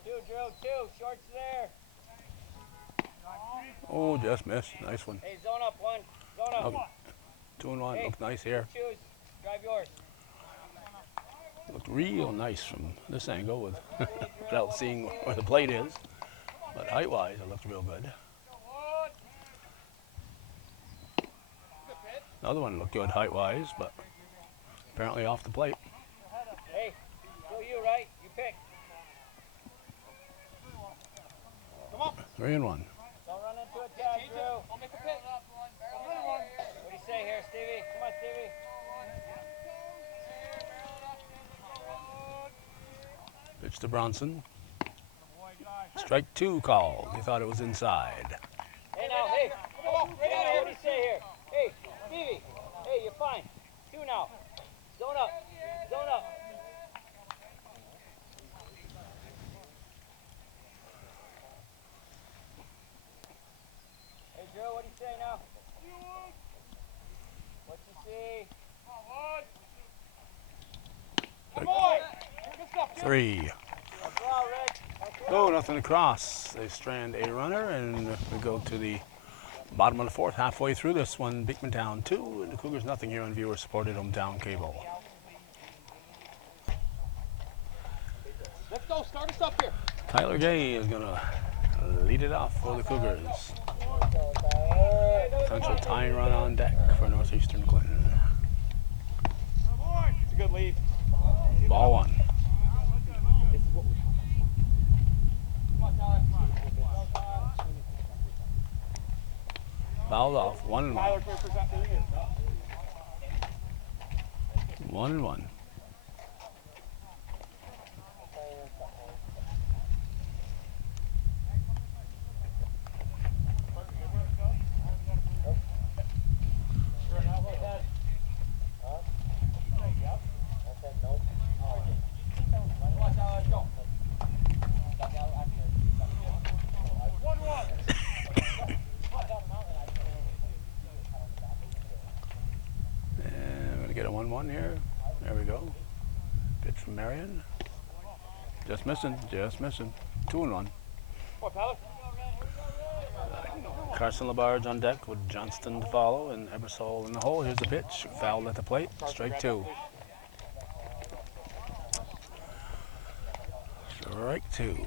Drew. Shorts there. Oh, just missed. Nice one. Hey, zone up one. Zone up. Oh, 2 and 1. Hey, Looked nice here. Choose. Drive yours. Looked real nice from this angle with without seeing where the plate is. But height-wise, it looked real good. Another one looked good height-wise, but apparently off the plate. Hey, still you, right? You pick. 3 and 1. Don't run into a tag, Drew. I'll make a pick. What do you say here, Stevie? Come on, Stevie. Pitch to Bronson. Strike 2 called. He thought it was inside. Hey, now, hey. What do you say here? Hey, Stevie. Hey, you're fine. 2 now. Zone up. Zone up. Hey, Drew, what do you say now? What you see? Come on! 3. That's well, Rick. Oh, nothing across. They strand a runner, and we go to the bottom of the 4th, halfway through this one. Beekmantown 2, and the Cougars nothing here on viewer-supported hometown cable. Let's go, start us up here. Tyler Gay is going to lead it off for the Cougars. Potential tying run on deck for Northeastern Clinton. It's a good lead. Ball 1. Fouled off. 1 and 1. Tyler, can we present the lead? 1 and 1. Get a 1-1 here. There we go. Pitch from Marion. Just missing. 2 and 1. Carson Labarge on deck with Johnston to follow and Ebersole in the hole. Here's the pitch. Fouled at the plate. Strike 2. Strike 2.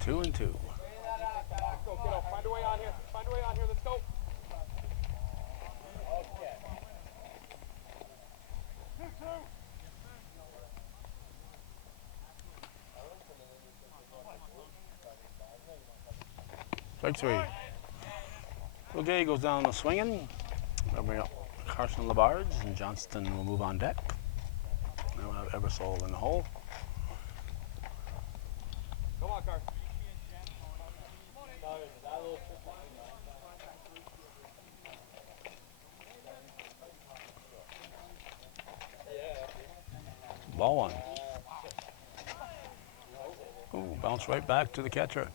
2 and 2. Go, kiddo. Find a way on here. Let's go. Strike 3. So Gay goes down swinging. They'll bring up Carson Labarge, and Johnston will move on deck. Now we'll have Ebersole in the hole. Come on, Carson. Ball 1. Ooh, bounce right back to the catcher.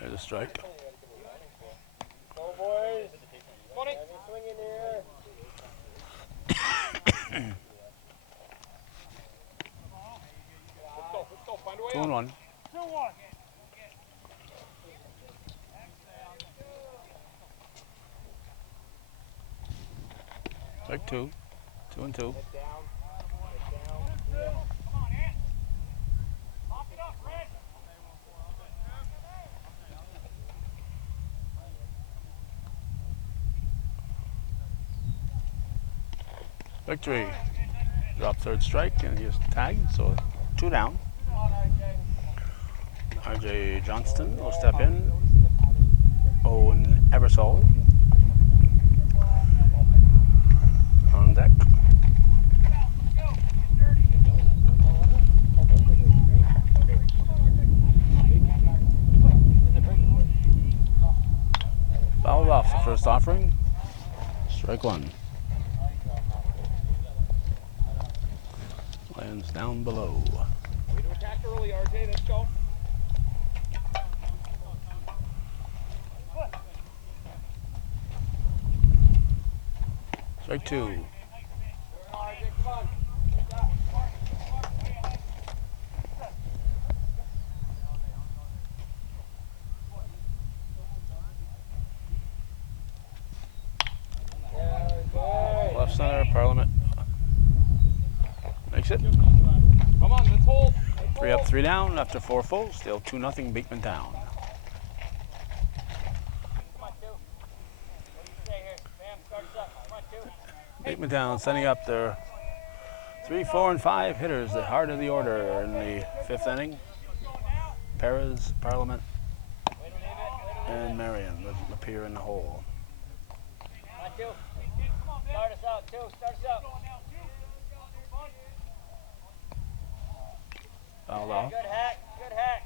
There's a strike. Go, boys. Money. Swinging here. Let's go. Find a way 2 and 1. 2-1. Strike 2. 2 and 2. Victory. Drop third strike, and he is tagged, so 2 down. RJ Johnston will step in. Owen Eversole on deck. Fouled off the first offering. Strike 1. Lands down below. Way to attack early, RJ. Let's go. Strike 2. Left center, Parliament. Makes it. Come on, let's hold. 3 up, 3 down after 4 full. Still 2-0 Beekmantown. Come on, 2. What do you say here? Bam, starts up. Come on, 2. Beekmantown setting up their 3, 4, and 5 hitters, the heart of the order in the 5th inning. Perez, Parliament, and Marion with Lapeer in the hole. Come on, 2. Start us out, 2. Start us out. Fouled off. Good hack. Good hack.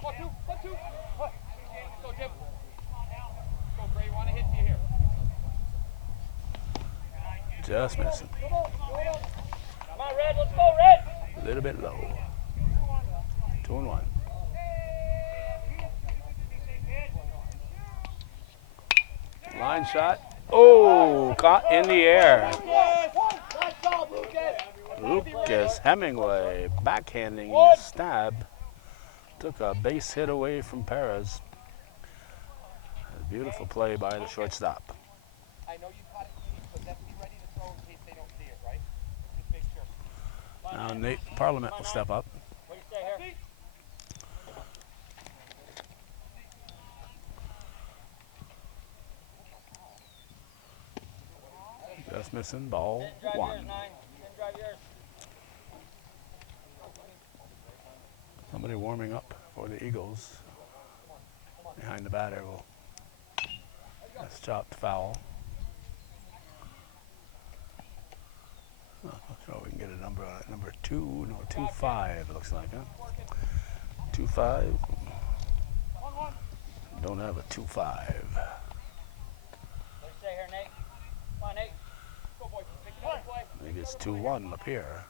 One, two. What? Go, Jim. Go, Gray. You want to hit you here. Just missing. Come on, Red. Let's go, Red. A little bit low. 2-1. Line shot. Oh, caught in the air. Lucas Hemingway backhanding stab. Took a base hit away from Perez. A beautiful play by the shortstop. I know you caught it deep, but let's be ready to throw in case they don't see it, right? Just make sure. Now Nate Parliament will step up. What do you say here? Just missing, ball Drive 1. yours, 9. Drive yours. Somebody warming up for the Eagles. Behind the batter will. That's chopped foul. Oh, so we can get a number on it. Number 2, no, 2-5 it looks like, huh? 2-5. Don't have a 2-5. What do you say here, Nate? Come on, Nate. Go, boy. Make another play. Maybe it's 2-1 up here.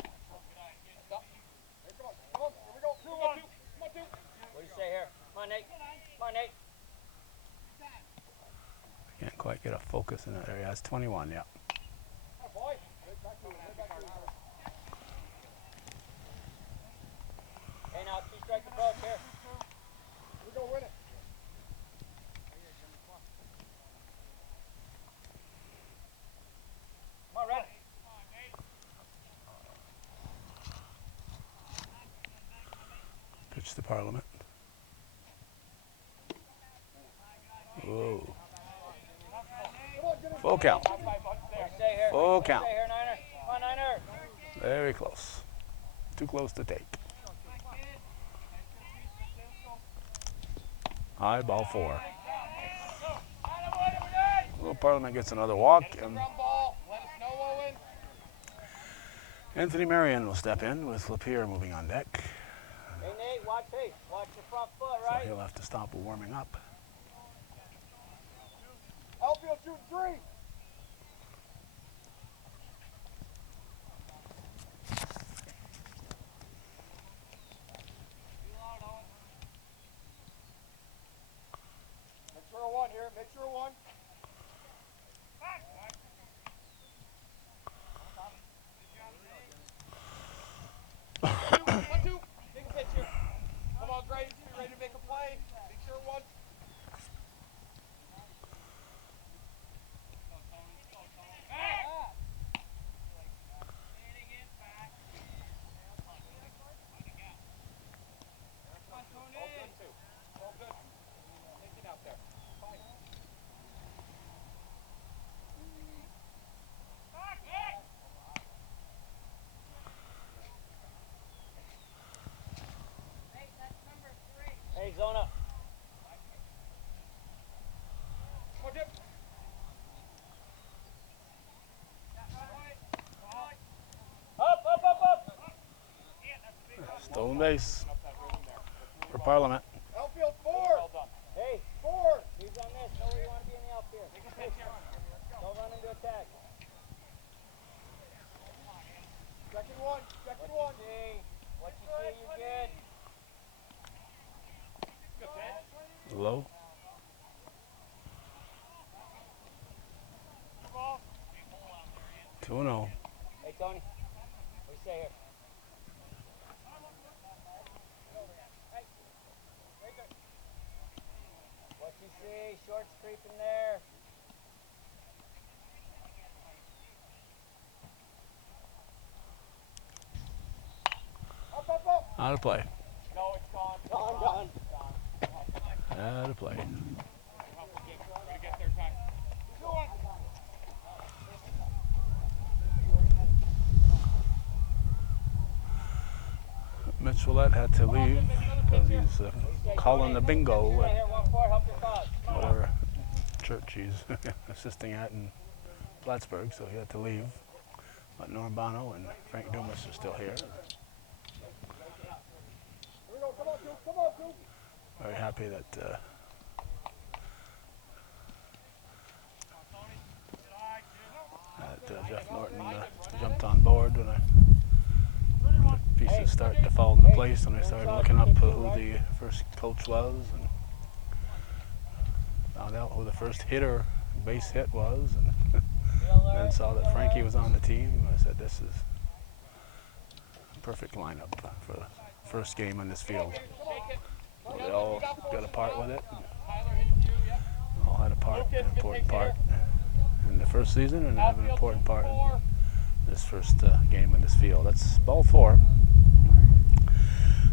Come on. Here we go. 2-1. Come on, 2. What do you say here? Come on, Nate. Come on, Nate. Can't quite get a focus in that area. It's 21, yeah. Boy. Hey, now, 2-strike approach here. Here we go, win it. Come on, Red. Pitch to Parliament. Whoa. Full count. Top 5 bucks there. Stay here. Full count. Stay here, Niner. Come on, Niner. Very close. Too close to take. High, ball 4. Little Parliament gets another walk, and Ground ball. Let us know, Owen. Anthony Marion will step in with Lapeer moving on deck. Hey, Nate, watch pace. Watch your front foot, So right? he'll have to stop warming up. Outfield shooting 3. Make sure a 1 here. Make sure a 1. One, two. Take a pitch here. Come on, Gray. Be ready to make a play. Make sure 1. Stolen base for Parliament. Outfield 4. Hey, 4. who's on this? Know where you want to be in the outfield. Hey, don't run into attack. Second one. Second one. See, what you see, you're good. Low. Two and oh. Hey, Tony, what do you say here? What you see, short's creeping there. Up, up, up. Out of play. No, it's gone. Gone. Out of play. Get their time. Go on. Mitch Willett had to leave because he's calling the bingo Stay at here, 1-4, help your cause. Come on. whatever church he's assisting at in Plattsburgh, so he had to leave. But Norm Bono and Frank Dumas are still here. Here we go. Come on, Duke. Come on, Duke. Very happy that Jeff Norton jumped on board when the pieces started to fall into place, and I started looking up who the first coach was and found out who the first hitter base hit was, and then saw that Frankie was on the team. I said, this is a perfect lineup for the first game on this field. So they all got a part with it. All had a part, an important part in the first season, and have an important part in this first game in this field. That's ball 4.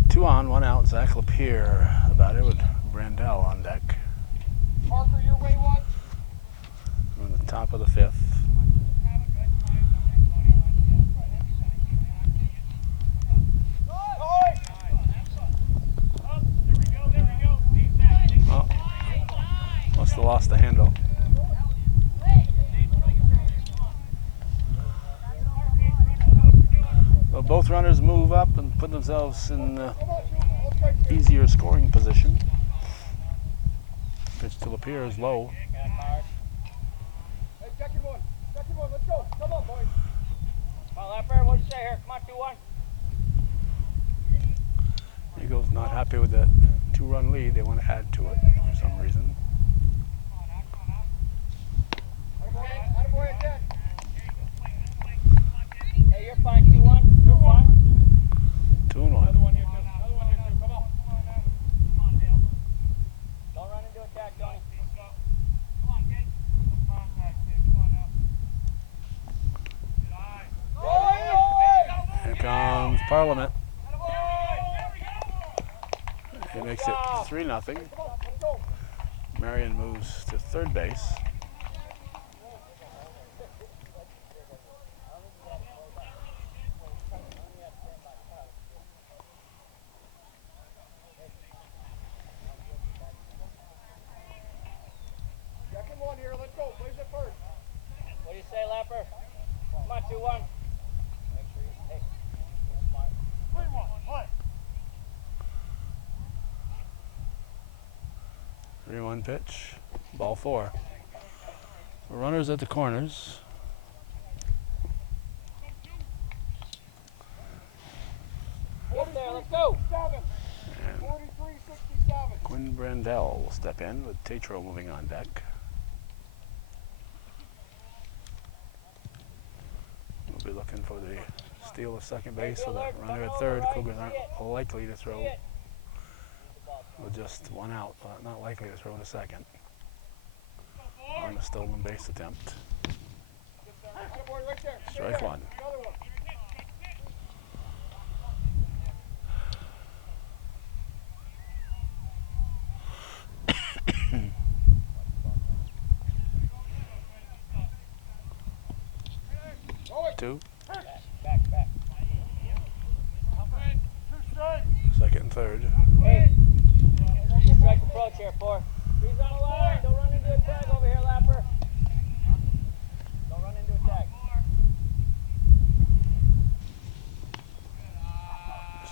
2 on, 1 out. Zach Lapierre, the batter, with Brandell on deck. Parker, your way one. We're in the top of the 5th. Oh, must have lost the handle. Well, both runners move up and put themselves in easier scoring position. Pitch to Lapierre is low. Hey, second one. Second one. Let's go. Come on, boys. Come on, Lapper, what do you say here? Come on, 2-1. Eagles not happy with that 2-run lead. They want to add to it for some reason. Attaboy again. Hey, you're fine, 2-1. You're fine. 2 and 1. Another one here, too. Another one here, too. Come on. Don't run into attack, Tony. Here comes Parliament. He makes it 3-0. Let's go. Marion moves to third base. Second one here. Let's go. Plays it first. What do you say, Lapper? Come on, 2-1. Make sure you, hey, you're smart. 3-1. Play. 3-1 pitch. Ball 4. Runners at the corners. Get there, let's go. 7. And 43-67. Quinn Brandell will step in with Tatro moving on deck. We'll be looking for the steal of second base with a runner at third. Cougars aren't likely to throw with just 1 out. Not likely to throw in a second on the stolen base attempt. Attaboy right there. Stay Strike there. 1. The other one. Go it. 2. Back. Second and third. Hey, strike approach here, 4. 3's on the line. Don't run into attack over here, Lapper. Don't run into attack.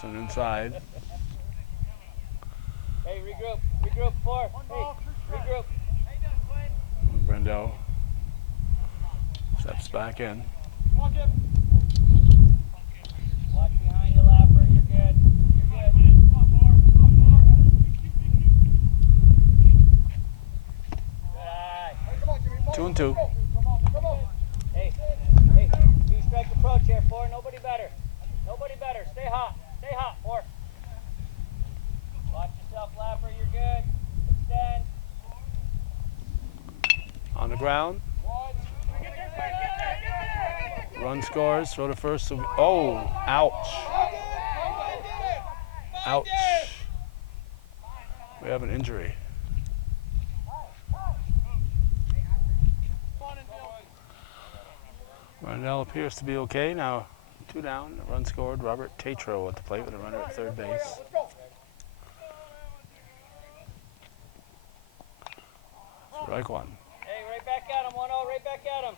Anderson inside. Hey, regroup. Regroup, 4. Hey, regroup. Brendel steps back in. Watch behind you, Lapper. You're good. You're good. 2 and 2. Hey, two-strike approach here, 4. Nobody better. Nobody better. Stay hot. Stay hot, 4. Watch yourself, Lapper. You're good. Extend. On the ground. Run scores. Throw to first. Oh, ouch. Ouch. We have an injury. Rondell appears to be okay now. 2 down. Run scored. Robert Tatro at the plate with a runner at third base. Strike 1. Hey, right back at him, 1-0, right back at him.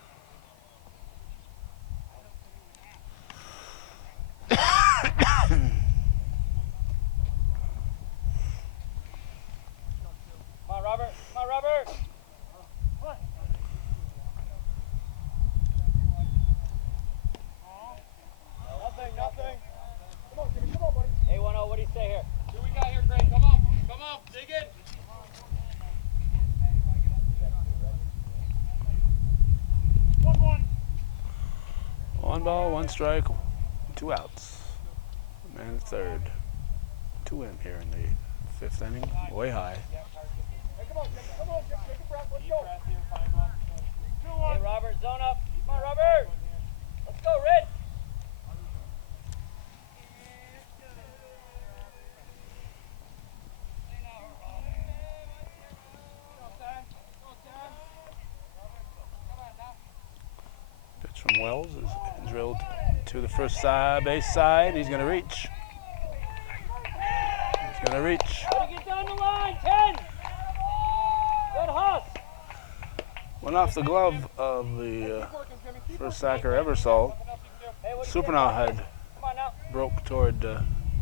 Come on, Robert. Come on, Robert. Nothing. Come on, Jimmy. Come on, buddy. Hey, 1-0, what do you say here? What we got here, Greg? Come on. Come on. Dig it. 1-1. 1 ball, 1 strike, 2 outs. Man at third. 2 in here in the 5th inning. Way high. Hey, come on, Jimmy. Come on, Jimmy. Take a breath. Let's go. Hey, Robert, zone up. Come on, Robert. Let's go, Red. Pitch from Wells is drilled to the first base side. He's going to reach. He's going to reach. Gotta get down the line, 10. Good Huss. Went off the glove of the first sacker ever saw. Hey, what do you Supernaw say? had Come on now. broke toward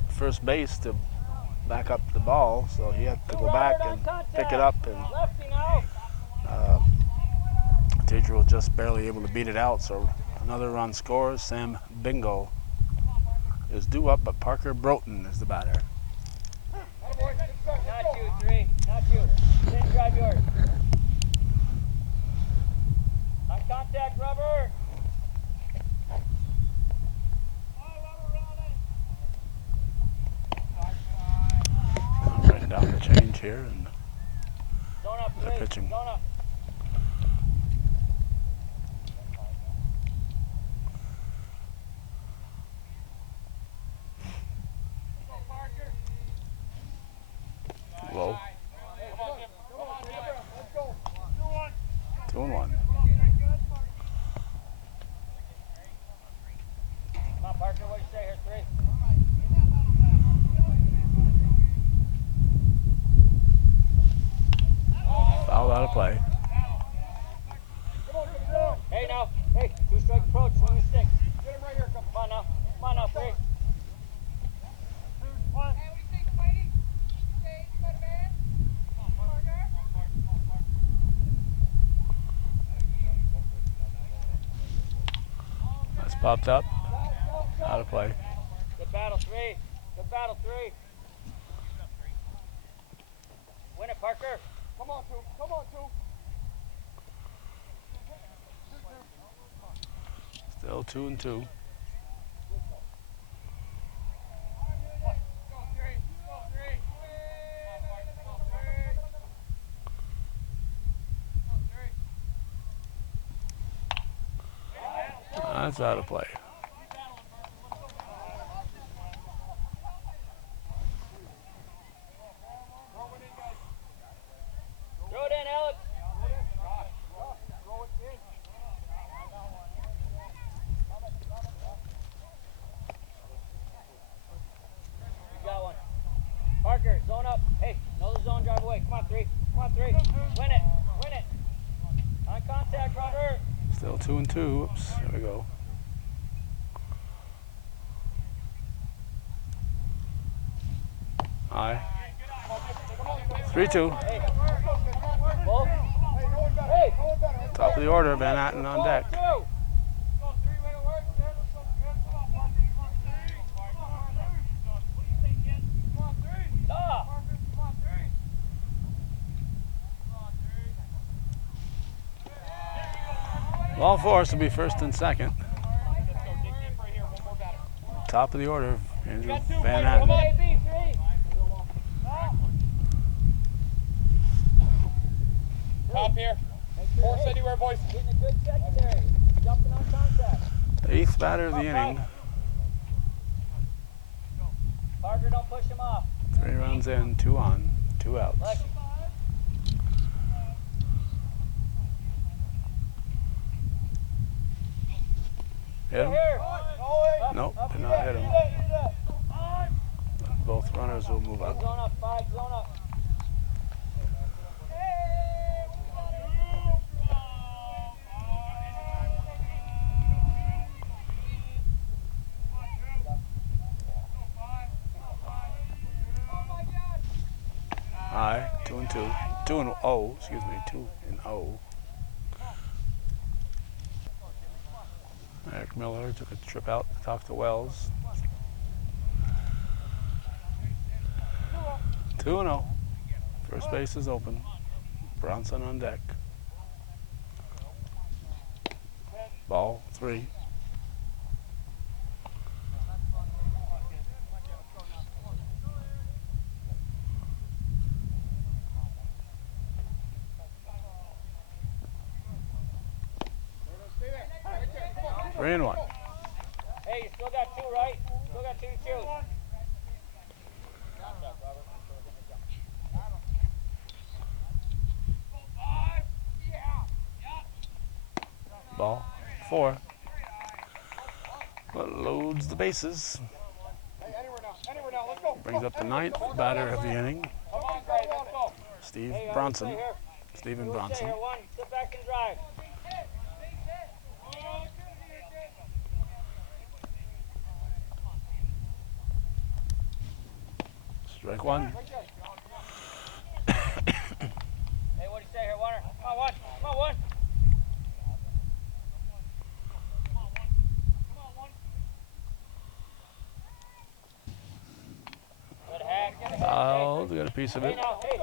first base to back up the ball, so he had to go back and pick it up, and Lefty now. Tatro was just barely able to beat it out, so another run scores. Sam Bingo is due up, but Parker Broughton is the batter. Not you, 3. Not you. Then drive yours. On contact, Robert. I'm writing down the change here, and Zone up, they're 3. pitching. Zone up. Low. 2 and 1. Come on, Parker, what do you say here, 3? Foul out of play. Hey, now. Hey, 2-strike approach. Swing the stick. Get him right here. Come Come on now. Come on now, 3. That's popped up. Out of play. Good battle, 3. Good battle, 3. Win it, Parker. Come on, 2. Come on, 2. Still 2 and 2. That's out of play. Throw it in, Alex. You got one. Parker, zone up. Hey, know the zone, drive away. Come on, 3. Come on, 3. Win it. Win it. On contact, Robert. Still 2 and 2. Oops. There we go. Aye. 3-2. Hey. Bull. Hey. Top of the order, Van Atten on deck. Two. Ah. All four will be first and second. Top of the order, Andrew Van Atten. AB, 3. Top here. Force anywhere, boys. Getting a good secondary. Jumping on contact. Eighth batter of the inning. Parker, don't push him off. 3 runs in, 2 on, 2 outs. Lexi. Hit him? Here. Nope, did not hit him. Both runners will move up. Zone up, 5, zone up. Aye, 2 and 2. 2 and 0, excuse me, 2 and 0. Eric Miller took a trip out to talk to Wells. 2 and 0. First base is open. Bronson on deck. Ball 3. Three and 1. Hey, you still got 2, right? Still got 2 to choose. Ball 4. But loads the bases. Hey, anywhere now, let's go. Brings up the 9th batter of the inning, Come on, guys, let's go. Steve Hey, Bronson. stay here. Stephen Stay Bronson. here, 1. Sit back and drive. Strike 1. Hey, what do you say here, Warner? Come on, 1. Come on, 1. Good hack, get a hack. Oh, they got a piece of Hey, it. now, hey.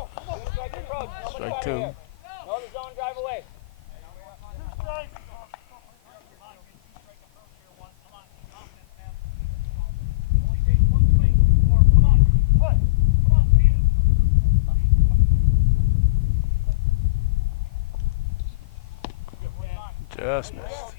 Strike approach. Nobody Strike over 2. here. Know the zone, drive away. Just missed.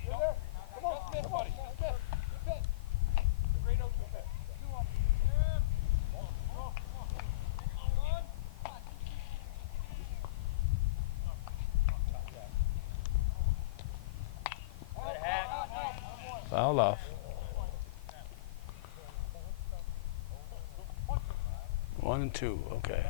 Good hack. Fouled off. 1 and 2. Okay.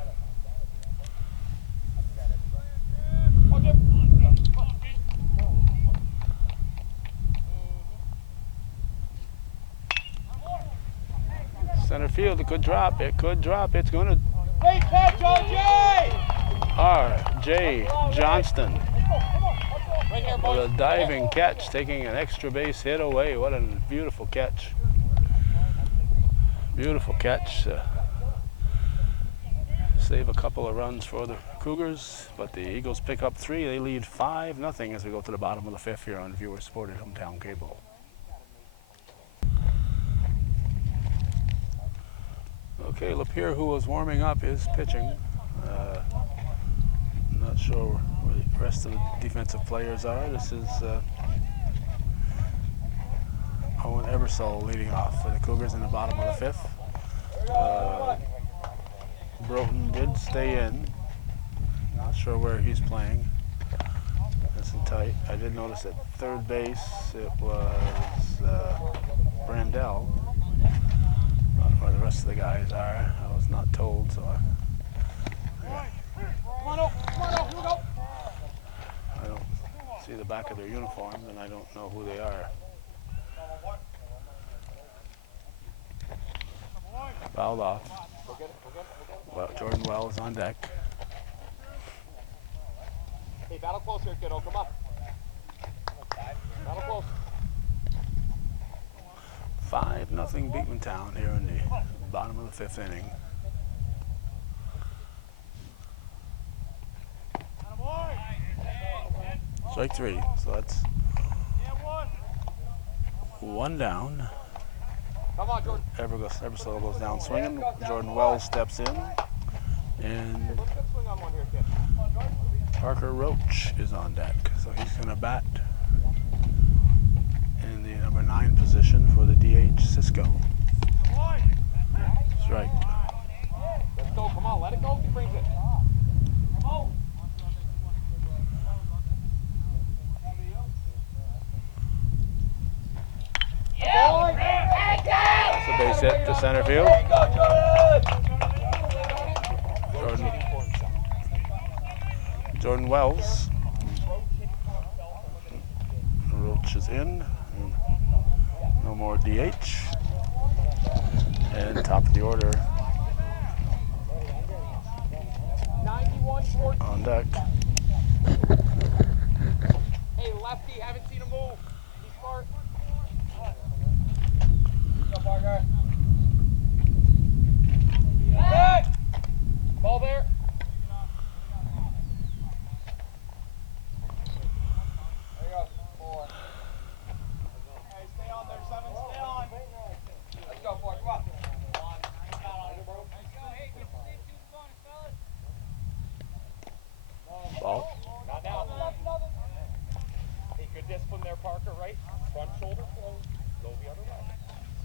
Center field, it could drop. It could drop. It's going to Great catch, RJ! R.J. Johnston Right here, with boys. a diving catch, taking an extra base hit away. What a beautiful catch. Beautiful catch. Save a couple of runs for the Cougars, but the Eagles pick up 3. They lead 5-0 as we go to the bottom of the 5th here on viewer supported hometown cable. Okay, Lapierre, who was warming up, is pitching. I'm not sure where the rest of the defensive players are. This is Owen Ebersole leading off for the Cougars in the bottom of the 5th. Broughton did stay in. Not sure where he's playing. That's in tight. I did notice at third base it was Brandell. Not where the rest of the guys are. I was not told, so Come on, here we go. I don't see the back of their uniforms and I don't know who they are. Fouled off. Well, Jordan Wells on deck. Hey, battle close here, kiddo. Come on. Battle close. 5-0 Beekmantown here in the bottom of the 5th inning. Strike 3, so that's 1 down. Come on, Jordan. Ebersole goes down swinging. Jordan Wells steps in, and Let's get swing on one here, kid. Parker Roach is on deck, so he's going to bat in the number 9 position for the DH Cisco. Strike. Let's go. Come on, let it go. He brings it. That's a base hit to center field. Jordan Wells. Roach is in. No more DH. And top of the order 91-14. on deck. Hey, lefty, haven't seen him move. He's smart. Hey! Ball there. There you go. 4. Hey, stay on there, 7. Stay on. Let's go, 4. Come on. Ball. Not now. Hey, good discipline there, Parker, right? Front shoulder close. Go the other way.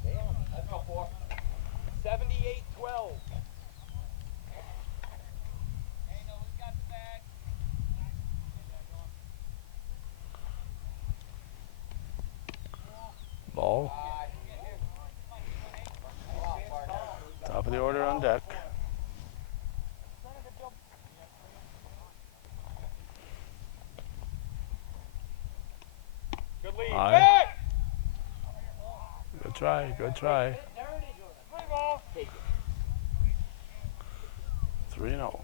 Stay on. Let's go, 4. 78-12. Ball. Top of the order on deck. Good lead. High. Hey! Good try, good try. 3-0.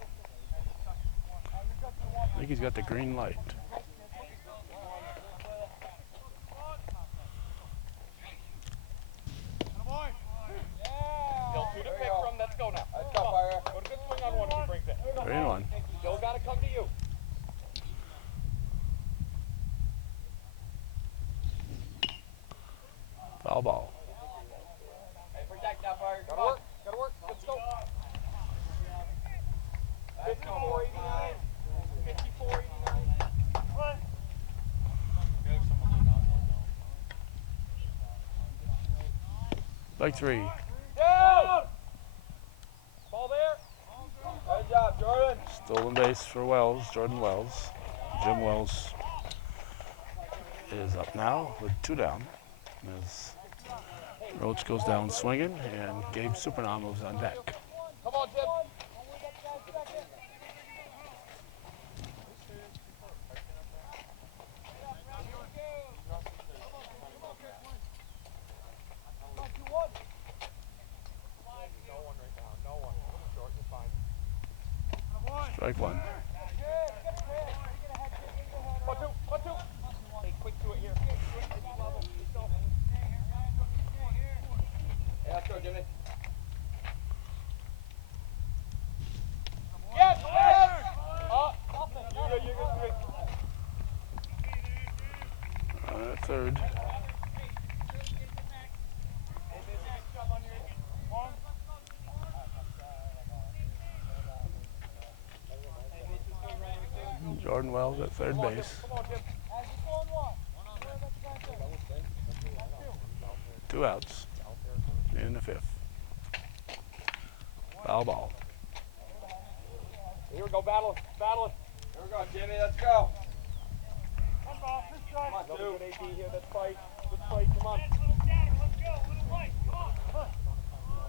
I think he's got the green light. Still 2 to pick from. Let's go now. Let's go, Fire. Go to good swing on one if he brings it. 3-1. Still got to come to you. Foul ball. Hey, protect now, Fire. Gotta work. Gotta work. Let's go. 54-89. 54-89. Strike 3. Down! Ball there. Good job, Jordan. Stolen base for Wells, Jordan Wells. Jim Wells is up now with 2 down. As Roach goes down swinging, and Gabe Supernaw moves on deck. Come on, Jim. No one right now. No one. Short, you're fine. Strike 1. 1-2. 1-2. Hey, quick to it here. Let's go. Hey, let's go, Jimmy. Yes! Yes! You're good, Jimmy. Third. Jordan Wells at third base. Come on, Jim. 2 outs in the 5th. Foul ball. Here we go, battle. Battle. Here we go, Jimmy. Let's go. Come on, two. Good AD here. Let's fight. Let's fight. Come on. Here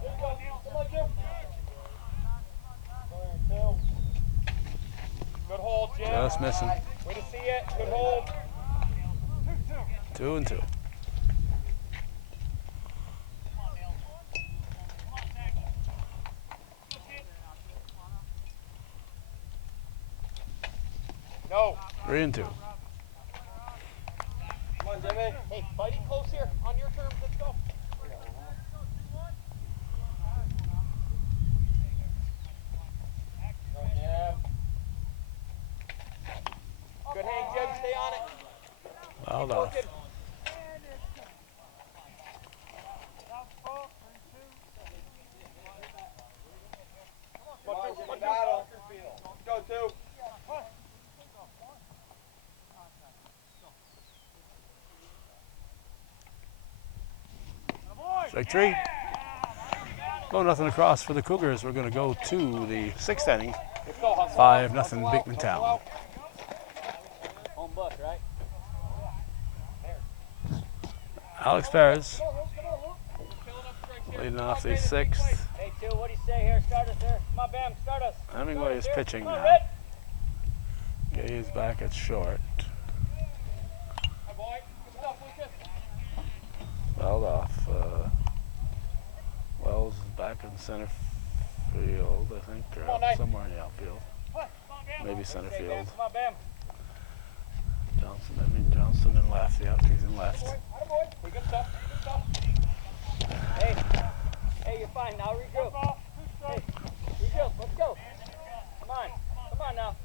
we go. Come on, Jim. Good hold, Jim. Just missing. Way to see it. Good hold. 2-2. No. 3 and 2. Come on, Jimmy. Hey, fighting close here. On your terms, let's go. Yeah. Good hang, Jim. Stay on it. Fouled Keep off. working. Come on, Jimmy. Battle. Let's go, two. Strike 3. Go nothing across for the Cougars. We're going to go to the 6th inning. Let's go, hustle. 5-0 Hustle out. Beekmantown. Hustle out. Home book, right? Alex Perez Filling up strikes here. leading Come off on, the Brandon, big 6th. play. Hey, two, what do you say here? Start us here. Come on, Bam, start us. Hemingway is Start us here. pitching Come on, now. Red. Gay is back at short. Hi, boy. Good stuff, Lucas. Fouled off. Wells is back in center field, I think, Come on, or Knight. somewhere in the outfield. Maybe center Hey, Bam, field. come on, Bam. Johnson in left. Yeah, he's in left. Hi, boy. Hey, good stuff. Good stuff. Hey, hey, you're fine. Now regroup. Hey, regroup. Let's go. Come on now.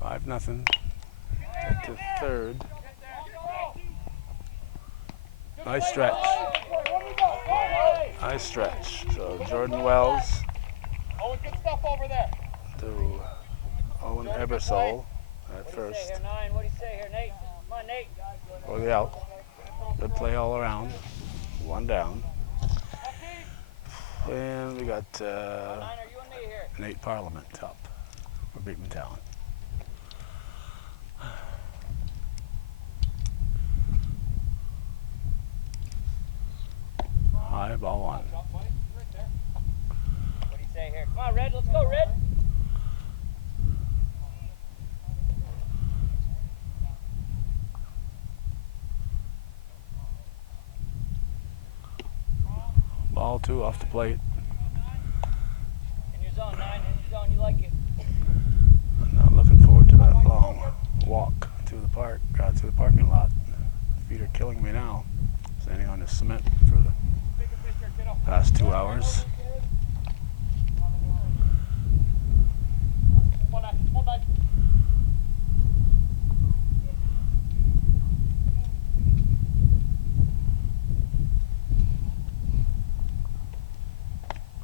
5-0. Head to third. Nice stretch. Nice stretch. So Jordan Wells Oh, good stuff over there. to Owen Ebersole at What do you say first. here, 9? What do you say here, Nate? Come on, Nate. For the out. Good play all around. 1 down. And we got 9, are you and me here? Nate Parliament up for Beekmantown. High ball 1. What do you say here? Come on, Red. Let's go, Red. Ball 2 off the plate. In your zone, 9. In your zone. You like it. I'm now looking forward to that long walk to the park, to the parking lot. Feet are killing me now. Standing on the cement for the past 2 hours. Come on, Knight.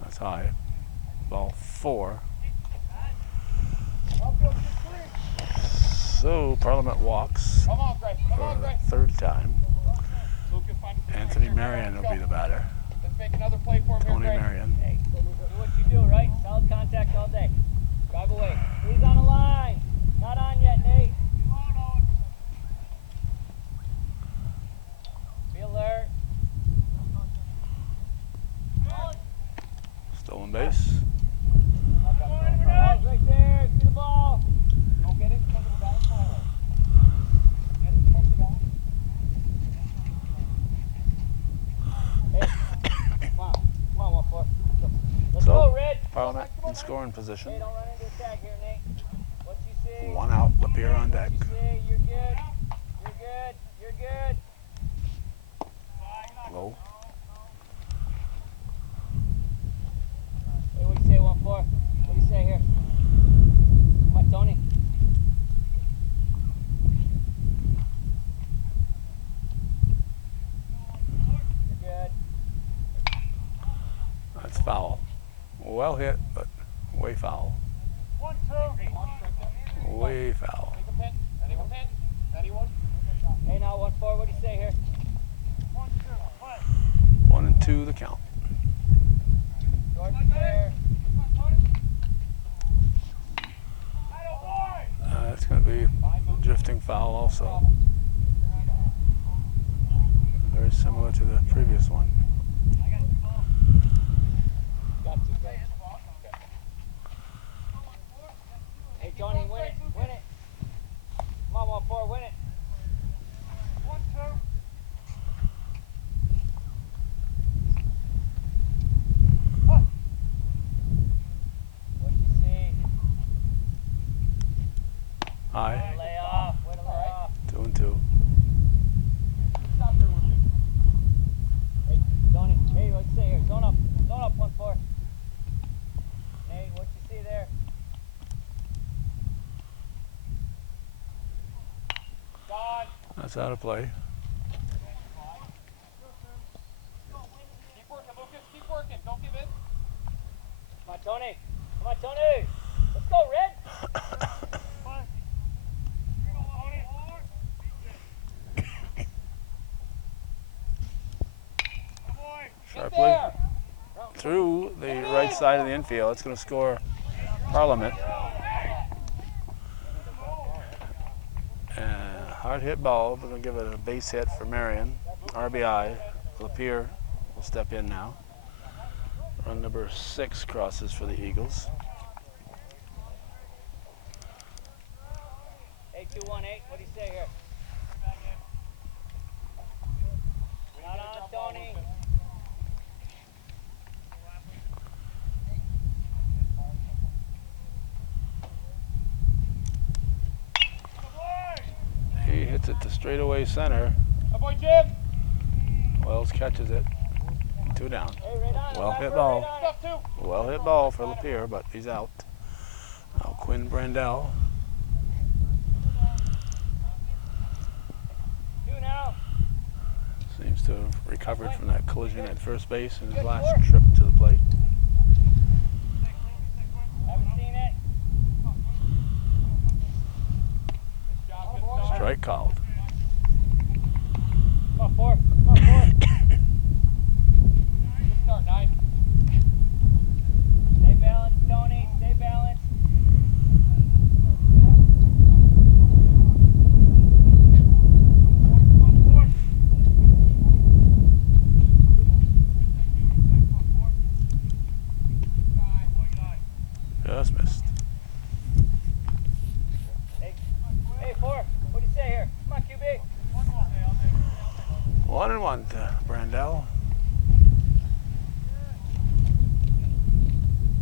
That's high. Ball 4. So Parliament walks Come on, Grace. Come for on, the Grace. 3rd time. Lucas, find a Anthony strike here. Marion will Let's be go. the batter. Let's make another play for him here, Tony Grace. Marion. Hey, do what you do, right? Solid contact all day. Drive away. He's on the line. Not on yet, Nate. Be alert. Stolen base. Ball's right there. See the ball. Go get it. Come to the back. Get it. Come to the back. Hey, come on, 1-4. Let's So, go, Red. Parliament in scoring position. Hey, don't run into attack here, Nate. What you see? 1 out. Lapierre on deck. What you see? You're good. You're good. You're good. Low. Hey, what do you say, 1-4? What do you say here? Come on, Tony. You're good. That's foul. Well hit, but way foul. 1-2. Way foul. Take a pin. Anyone pin? Anyone? Hey, now 1-4. What do you say here? 1 and 2 the count. Jordan there. It's going to be a drifting foul also. Very similar to the previous one. Got to, guys. Hey, Johnny, win it. Win it. Come on, 1-4. Win it. 1-2. That's out of play. Keep working, Lucas. Keep working. Don't give in. Come on, Tony. Come on, Tony. Let's go, Red. Sharply through the right side of the infield. It's going to score Parliament. And hard hit ball. We're going to give it a base hit for Marion. RBI. Lapeer will step in now. Run number 6 crosses for the Eagles. 8218. What do you say here? Not on, Tony. He hits it to straightaway center. Good boy, Jim. Wells catches it. 2 down. Hey, right on. Well hit Right ball. on. Stuff too. Well hit ball for Lapeer, but he's out. Now Quinn Brandell. 2 now. Seems to have recovered from that collision at first base in his last trip to the plate. Haven't seen it. Good job. Good start. Strike called. Come on, 4. Come on, 4. Good start, 9. Stay balanced, Tony. Stay balanced. Just missed. Hey, 4. What do you say here? Come on, QB. 1-1 to Brandell.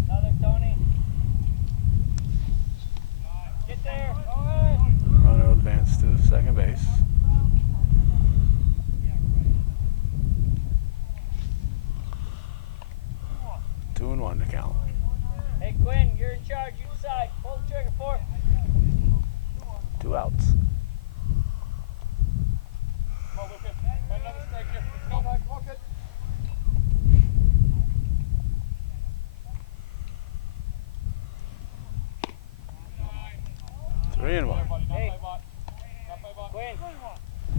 Another Tony. Get there. All right. Runner advanced to second base. Two and 1 to count. Hey, Quinn, you're in charge. You decide. Pull the trigger, 4. 2 outs. Come on, Lucas. Find another strike here. Let's go. Come on, good. 3 and 1. Buddy, not Hey. by bot. Not by bot. Quinn.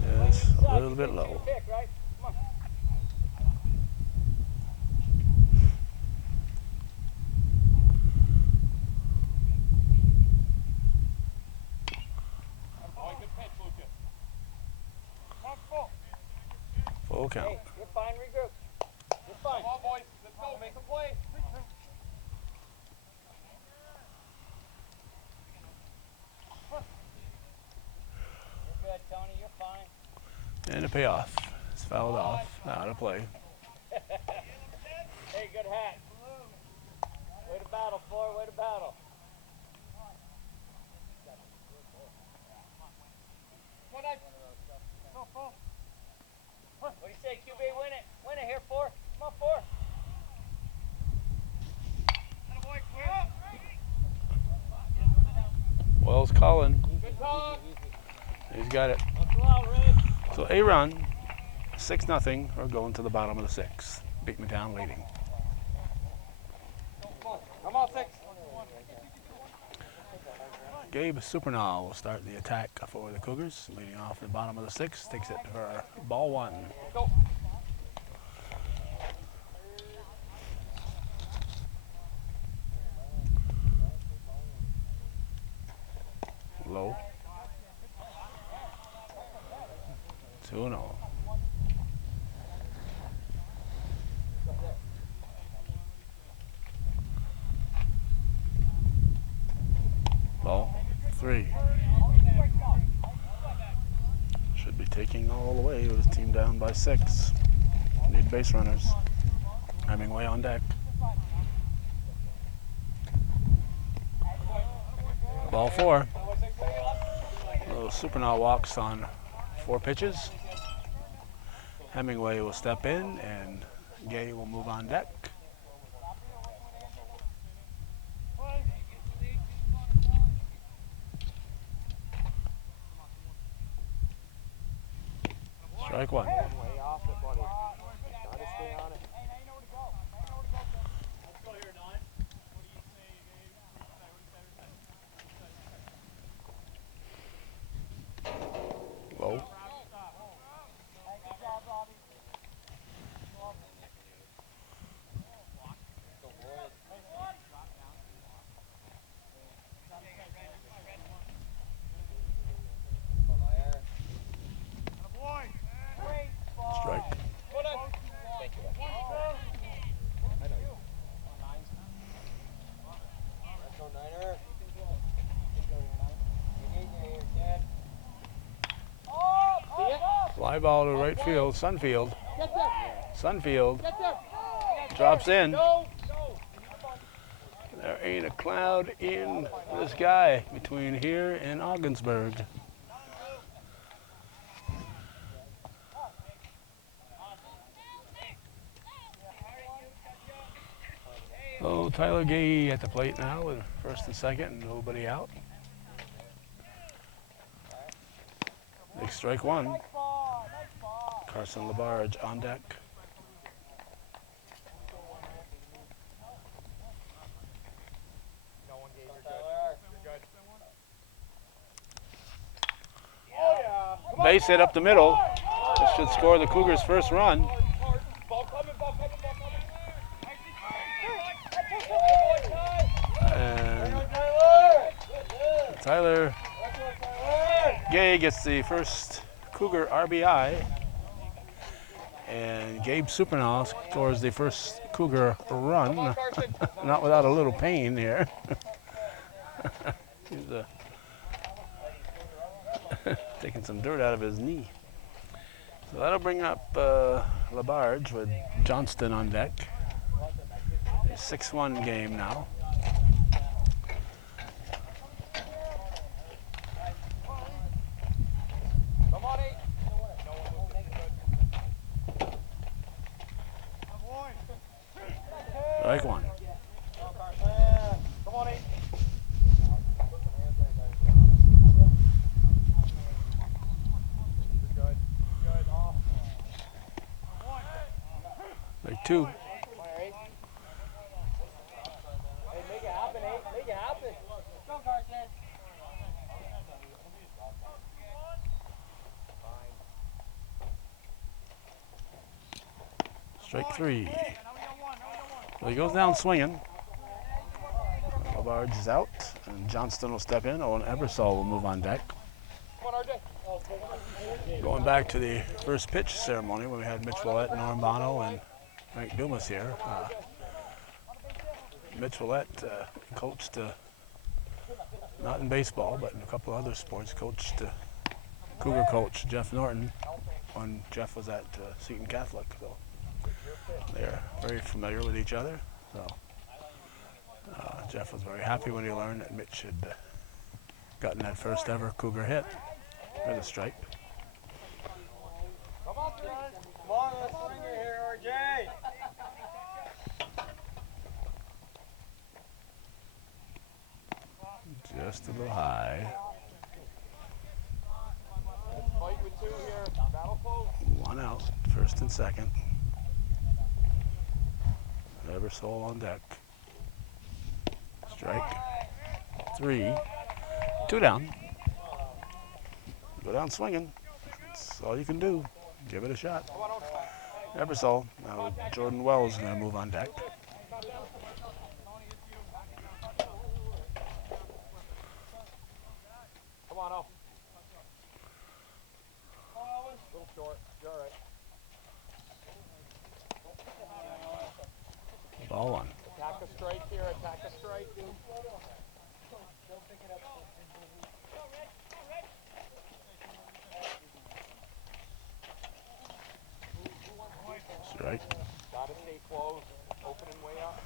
Yes, You a decide. little You bit take low. your pick, right? Come on. Boy, good pitch, Lucas. Full count. Hey, you're fine. Regroup. You're fine. Come on, boys. Let's go. Make a play. You're good, Tony. You're fine. And a payoff. It's fouled off. Out of play. Hey, good hat. Way to battle, 4. Way to battle. Come on, 9. What do you say, QB? Win it. Win it here, 4. Come on, 4. Wells calling. Good talk. He's got it. Let's go out, Red. So a run, 6-0. We're going to the bottom of the 6th. Beekmantown leading. Come on, 6. Gabe Supernall will start the attack for the Cougars, leading off the bottom of the 6th. Takes it for ball 1. Go. Low. 2-0. Ball 3. Should be taking all the way with his team down by 6. Need base runners. Hemingway on deck. Ball 4. Little Supernaut walks on 4 pitches. Hemingway will step in and Gay will move on deck. Strike one. Way off it, buddy. Gotta stay on it. Low. Strike. Thank you. I know you. Let's go, Niner. Fly ball to right field. Sunfield. Get there. Sunfield Get there. drops in. Go. There ain't a cloud in the sky between here and Ogdensburg. Oh, Tyler Gay at the plate now with first and second and nobody out. Big strike one. Carson Labarge on deck. No one gave you good. Oh yeah. Come on. Base hit up the middle. This should score the Cougars' first run. Ball coming. And Tyler Gay gets the first Cougar RBI. And Gabe Supernaw scores the first Cougar run. Not without a little pain here. He's taking some dirt out of his knee. So that'll bring up Labarge with Johnston on deck. 6-1 game now. Come on, 8. Strike one. Come on, 8. Good. Off. Strike two. Hey, make it happen, 8. Make it happen. Go, Carson. Strike three. Well, he goes down swinging. Labarge is out, and Johnston will step in. Owen Ebersol will move on deck. Come on, RJ. Going back to the first pitch ceremony when we had Mitch Willett, Norm Bono, and Frank Dumas here. Mitch Willett coached, not in baseball, but in a couple other sports, coached Cougar coach Jeff Norton when Jeff was at Seton Catholic. So they're very familiar with each other. So Jeff was very happy when he learned that Mitch had gotten that first ever Cougar hit with a strike. Come on, let's swing it here, RJ. Just a little high. Fight with 2 here. Battle close. One out, first and second. Ebersol on deck. Strike. 3. 2 down. Go down swinging. That's all you can do. Give it a shot. Ebersol. Now Jordan Wells is going to move on deck. Come on, Al. A little short. You're all right. Ball one. Attack a strike here. Attack a strike. Strike. Gotta stay close. Opening way up.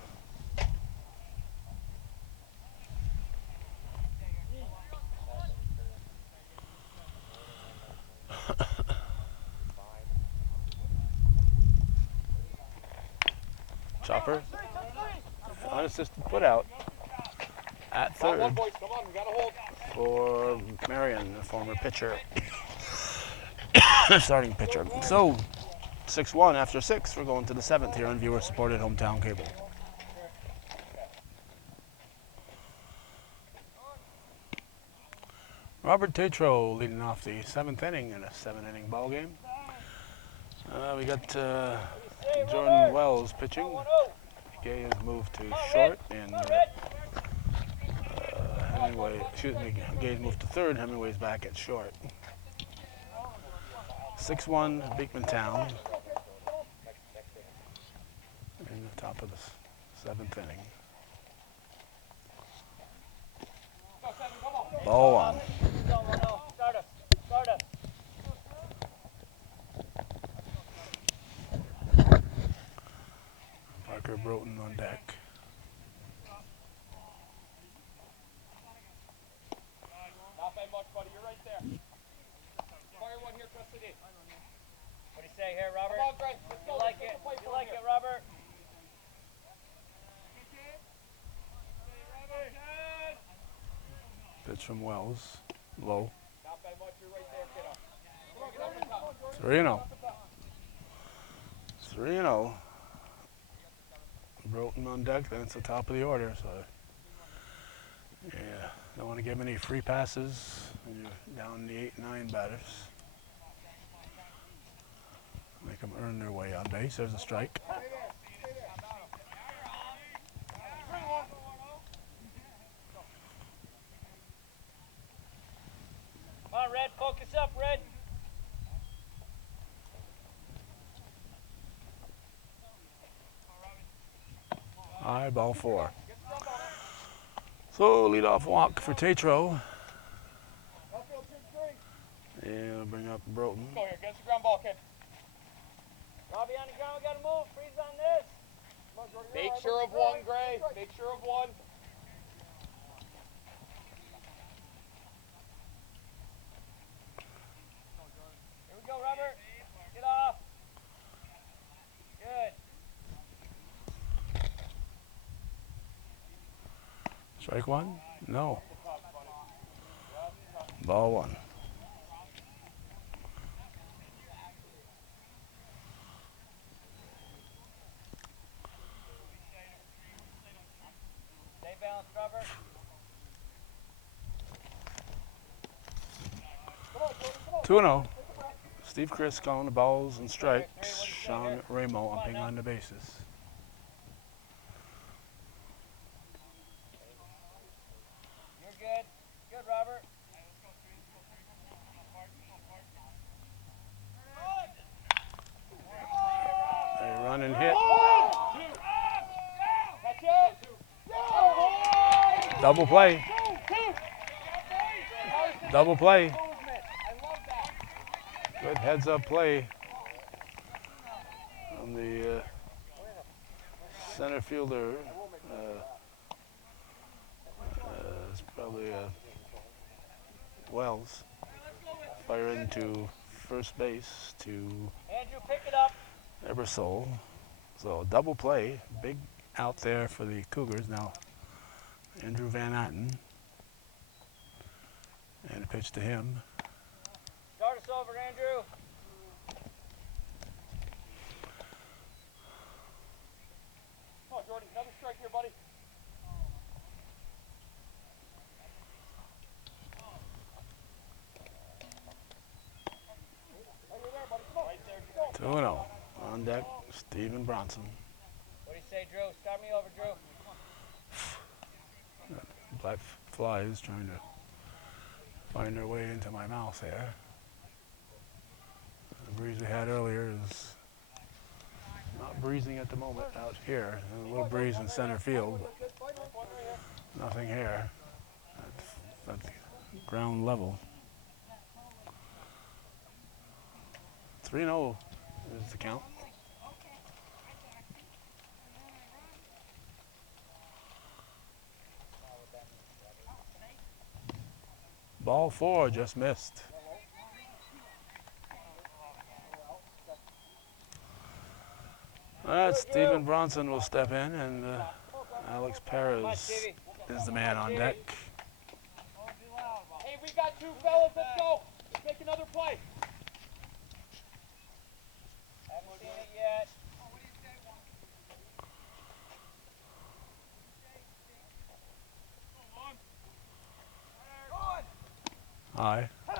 Chopper. Unassisted put out at Come on, third boys. Come on. We gotta hold. for Marion, the former pitcher. starting pitcher. So 6-1 after 6. We're going to the 7th here on viewer-supported hometown cable. Robert Tatro leading off the 7th inning in a 7-inning ball game. We got Jordan Wells pitching. Gay has moved to short, and Gay's moved to third. Hemingway's back at short. 6-1 Beekmantown in the top of the 7th inning. Ball one. Start us. Parker Broughton on deck. Not by much, buddy. You're right there. Fire one here, custody. What do you say here, Robert? Come on, Greg. Let's go. You like it? You like it, Robert? Pitch from Wells. Low. Not by much. You're right there, kiddo. Come on, get up and top. 3-0. 3-0. Broughton on deck, then it's the top of the order, so yeah, don't want to give any free passes when you're down the 8-9 batters. Make them earn their way on base. There's a strike. Come on, Red. Focus up, Red. High, ball 4. So leadoff walk for Tatro. And we'll bring up Broughton. Go here. Get the ground ball, kid. Robbie on the ground. We got to move. Freeze on this. Make sure of one, Gray. Make sure of one. Here we go, Robert. Get off. Good. Strike 1? No. Ball 1. Stay balanced, Robert. 2-0. Steve Chris calling the balls and strikes. Sean Ramo upping on the bases. You're good. Good, Robert. They run and hit. Double play. Double play. Good heads-up play on the center fielder. It's probably Wells. Fire into first base to Andrew, pick it up. Ebersol. So double play, big out there for the Cougars now. Andrew Van Atten, and a pitch to him. Start us over, Andrew. Come on, Jordy. Another strike here, buddy. Right there, 2-0. On deck, Stephen Bronson. What do you say, Drew? Start me over, Drew. Black flies trying to find their way into my mouth there. The breeze we had earlier is not breezing at the moment out here. A little breeze in center field, but nothing here at ground level. 3-0 is the count. Ball 4 just missed. Stephen Bronson will step in, and Alex Perez is the man on deck. Hey, we got 2 fellas. Let's go. Let's make another play. High. Hey,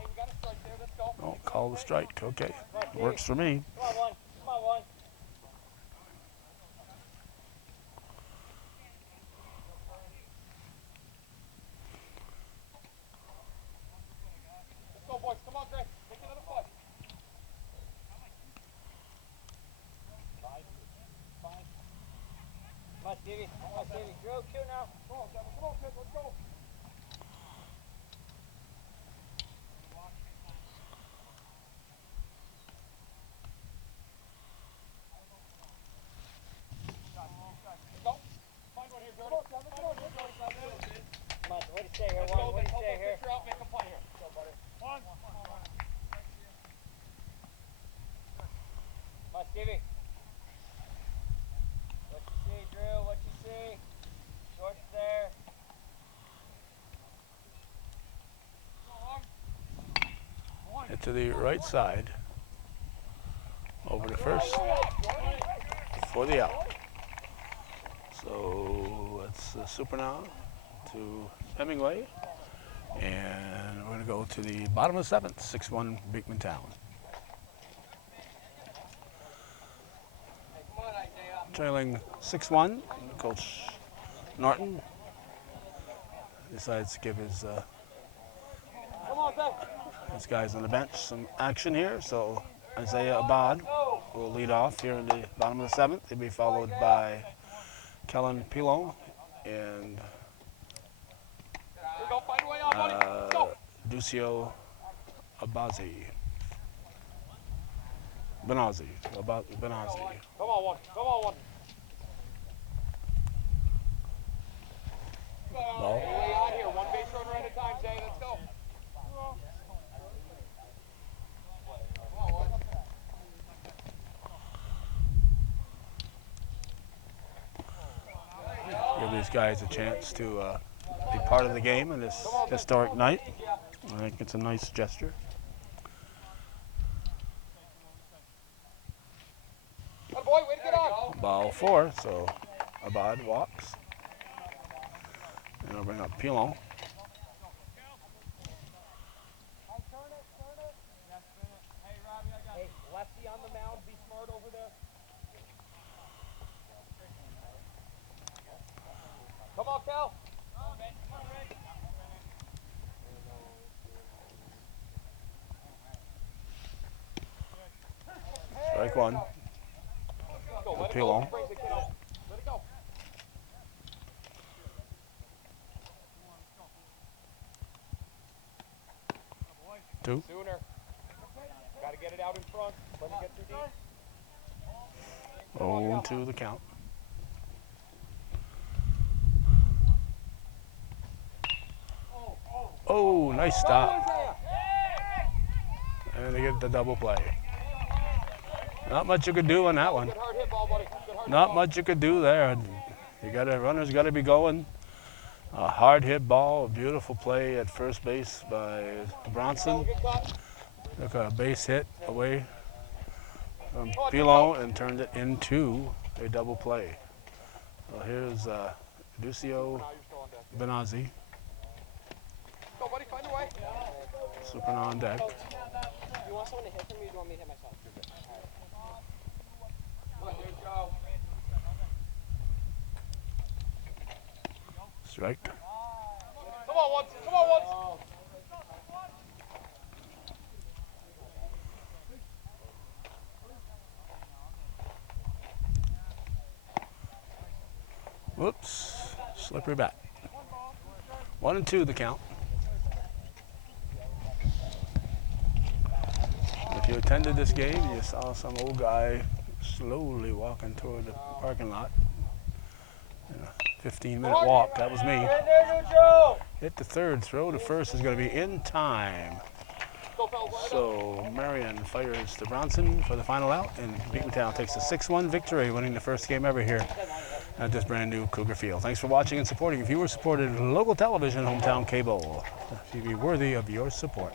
we got a strike there. Let's go. Oh, call the strike. Okay. Works for me. Come on, one. Come on, one. Let's go, boys. Come on, Gray. Take another foot. Fine. Fine. Come on, Stevie. Come on, Stevie. Drew, two now. Come on, Kevin. Come on, kid. Let's go. Go. Find one here, Jordan. Come on, Kevin. Come on, Jordan. Come on, what do you say here, Let's one? go. What do you Help say us here? picture out. Make a play here. Go, buddy. Come on, Stevie. What you see, Drew? What you see? Short's there. Hit to the right side. Over to first. For the out. So it's super now to Hemingway. And we're going to go to the bottom of the 7th, 6-1 Beekmantown. Trailing 6-1, Coach Norton decides to give his guys on the bench some action here. So Isaiah Abad will lead off here in the bottom of the 7th. He'll be followed by Kellen Pilon and Go find a way out, buddy. Let's go. Ducio Abazi. Benazi. Benazi. Come on, one. Come on, one. Ball. Way out here. One base runner at a time, Jay. Let's go. Give these guys a chance to be part of the game in this historic night. I think it's a nice gesture. Good boy, way to get on. Ball 4, so Abad walks. And we'll bring up Pilon. Hey, lefty on the mound. Be smart over there. Come on, Cal. Strike 1. Go, let it Pilon. go. Brings the kid out. Let it go. Two. Sooner. Got to get it out in front. Let me get too deep. 0-2 the count. Oh, nice stop. And they get the double play. Not much you could do on that one. Good hard hit ball, buddy. Good hard Not hit much you could do there. You got to, runners got to be going. A hard hit ball, a beautiful play at first base by Bronson. Good cut. Took a base hit away from Pilon and turned it into a double play. So here's Ducio Now you're still on deck. Benazi, Go, buddy. Find a way. super on deck. You want someone to hit from me, or do you want me to hit myself? There you go. Strike. Come on, once. Come on, once. Whoops. Slippery bat. 1-2 the count. If you attended this game, you saw some old guy slowly walking toward the parking lot. 15-minute walk. That was me. In there, neutral! Hit the third. Throw to first is going to be in time. Go, fellas. Let it go. So Marion fires to Bronson for the final out, and Beekmantown takes a 6-1 victory, winning the first game ever here at this brand new Cougar Field. Thanks for watching and supporting viewer-supported local television, hometown cable. TV worthy of your support.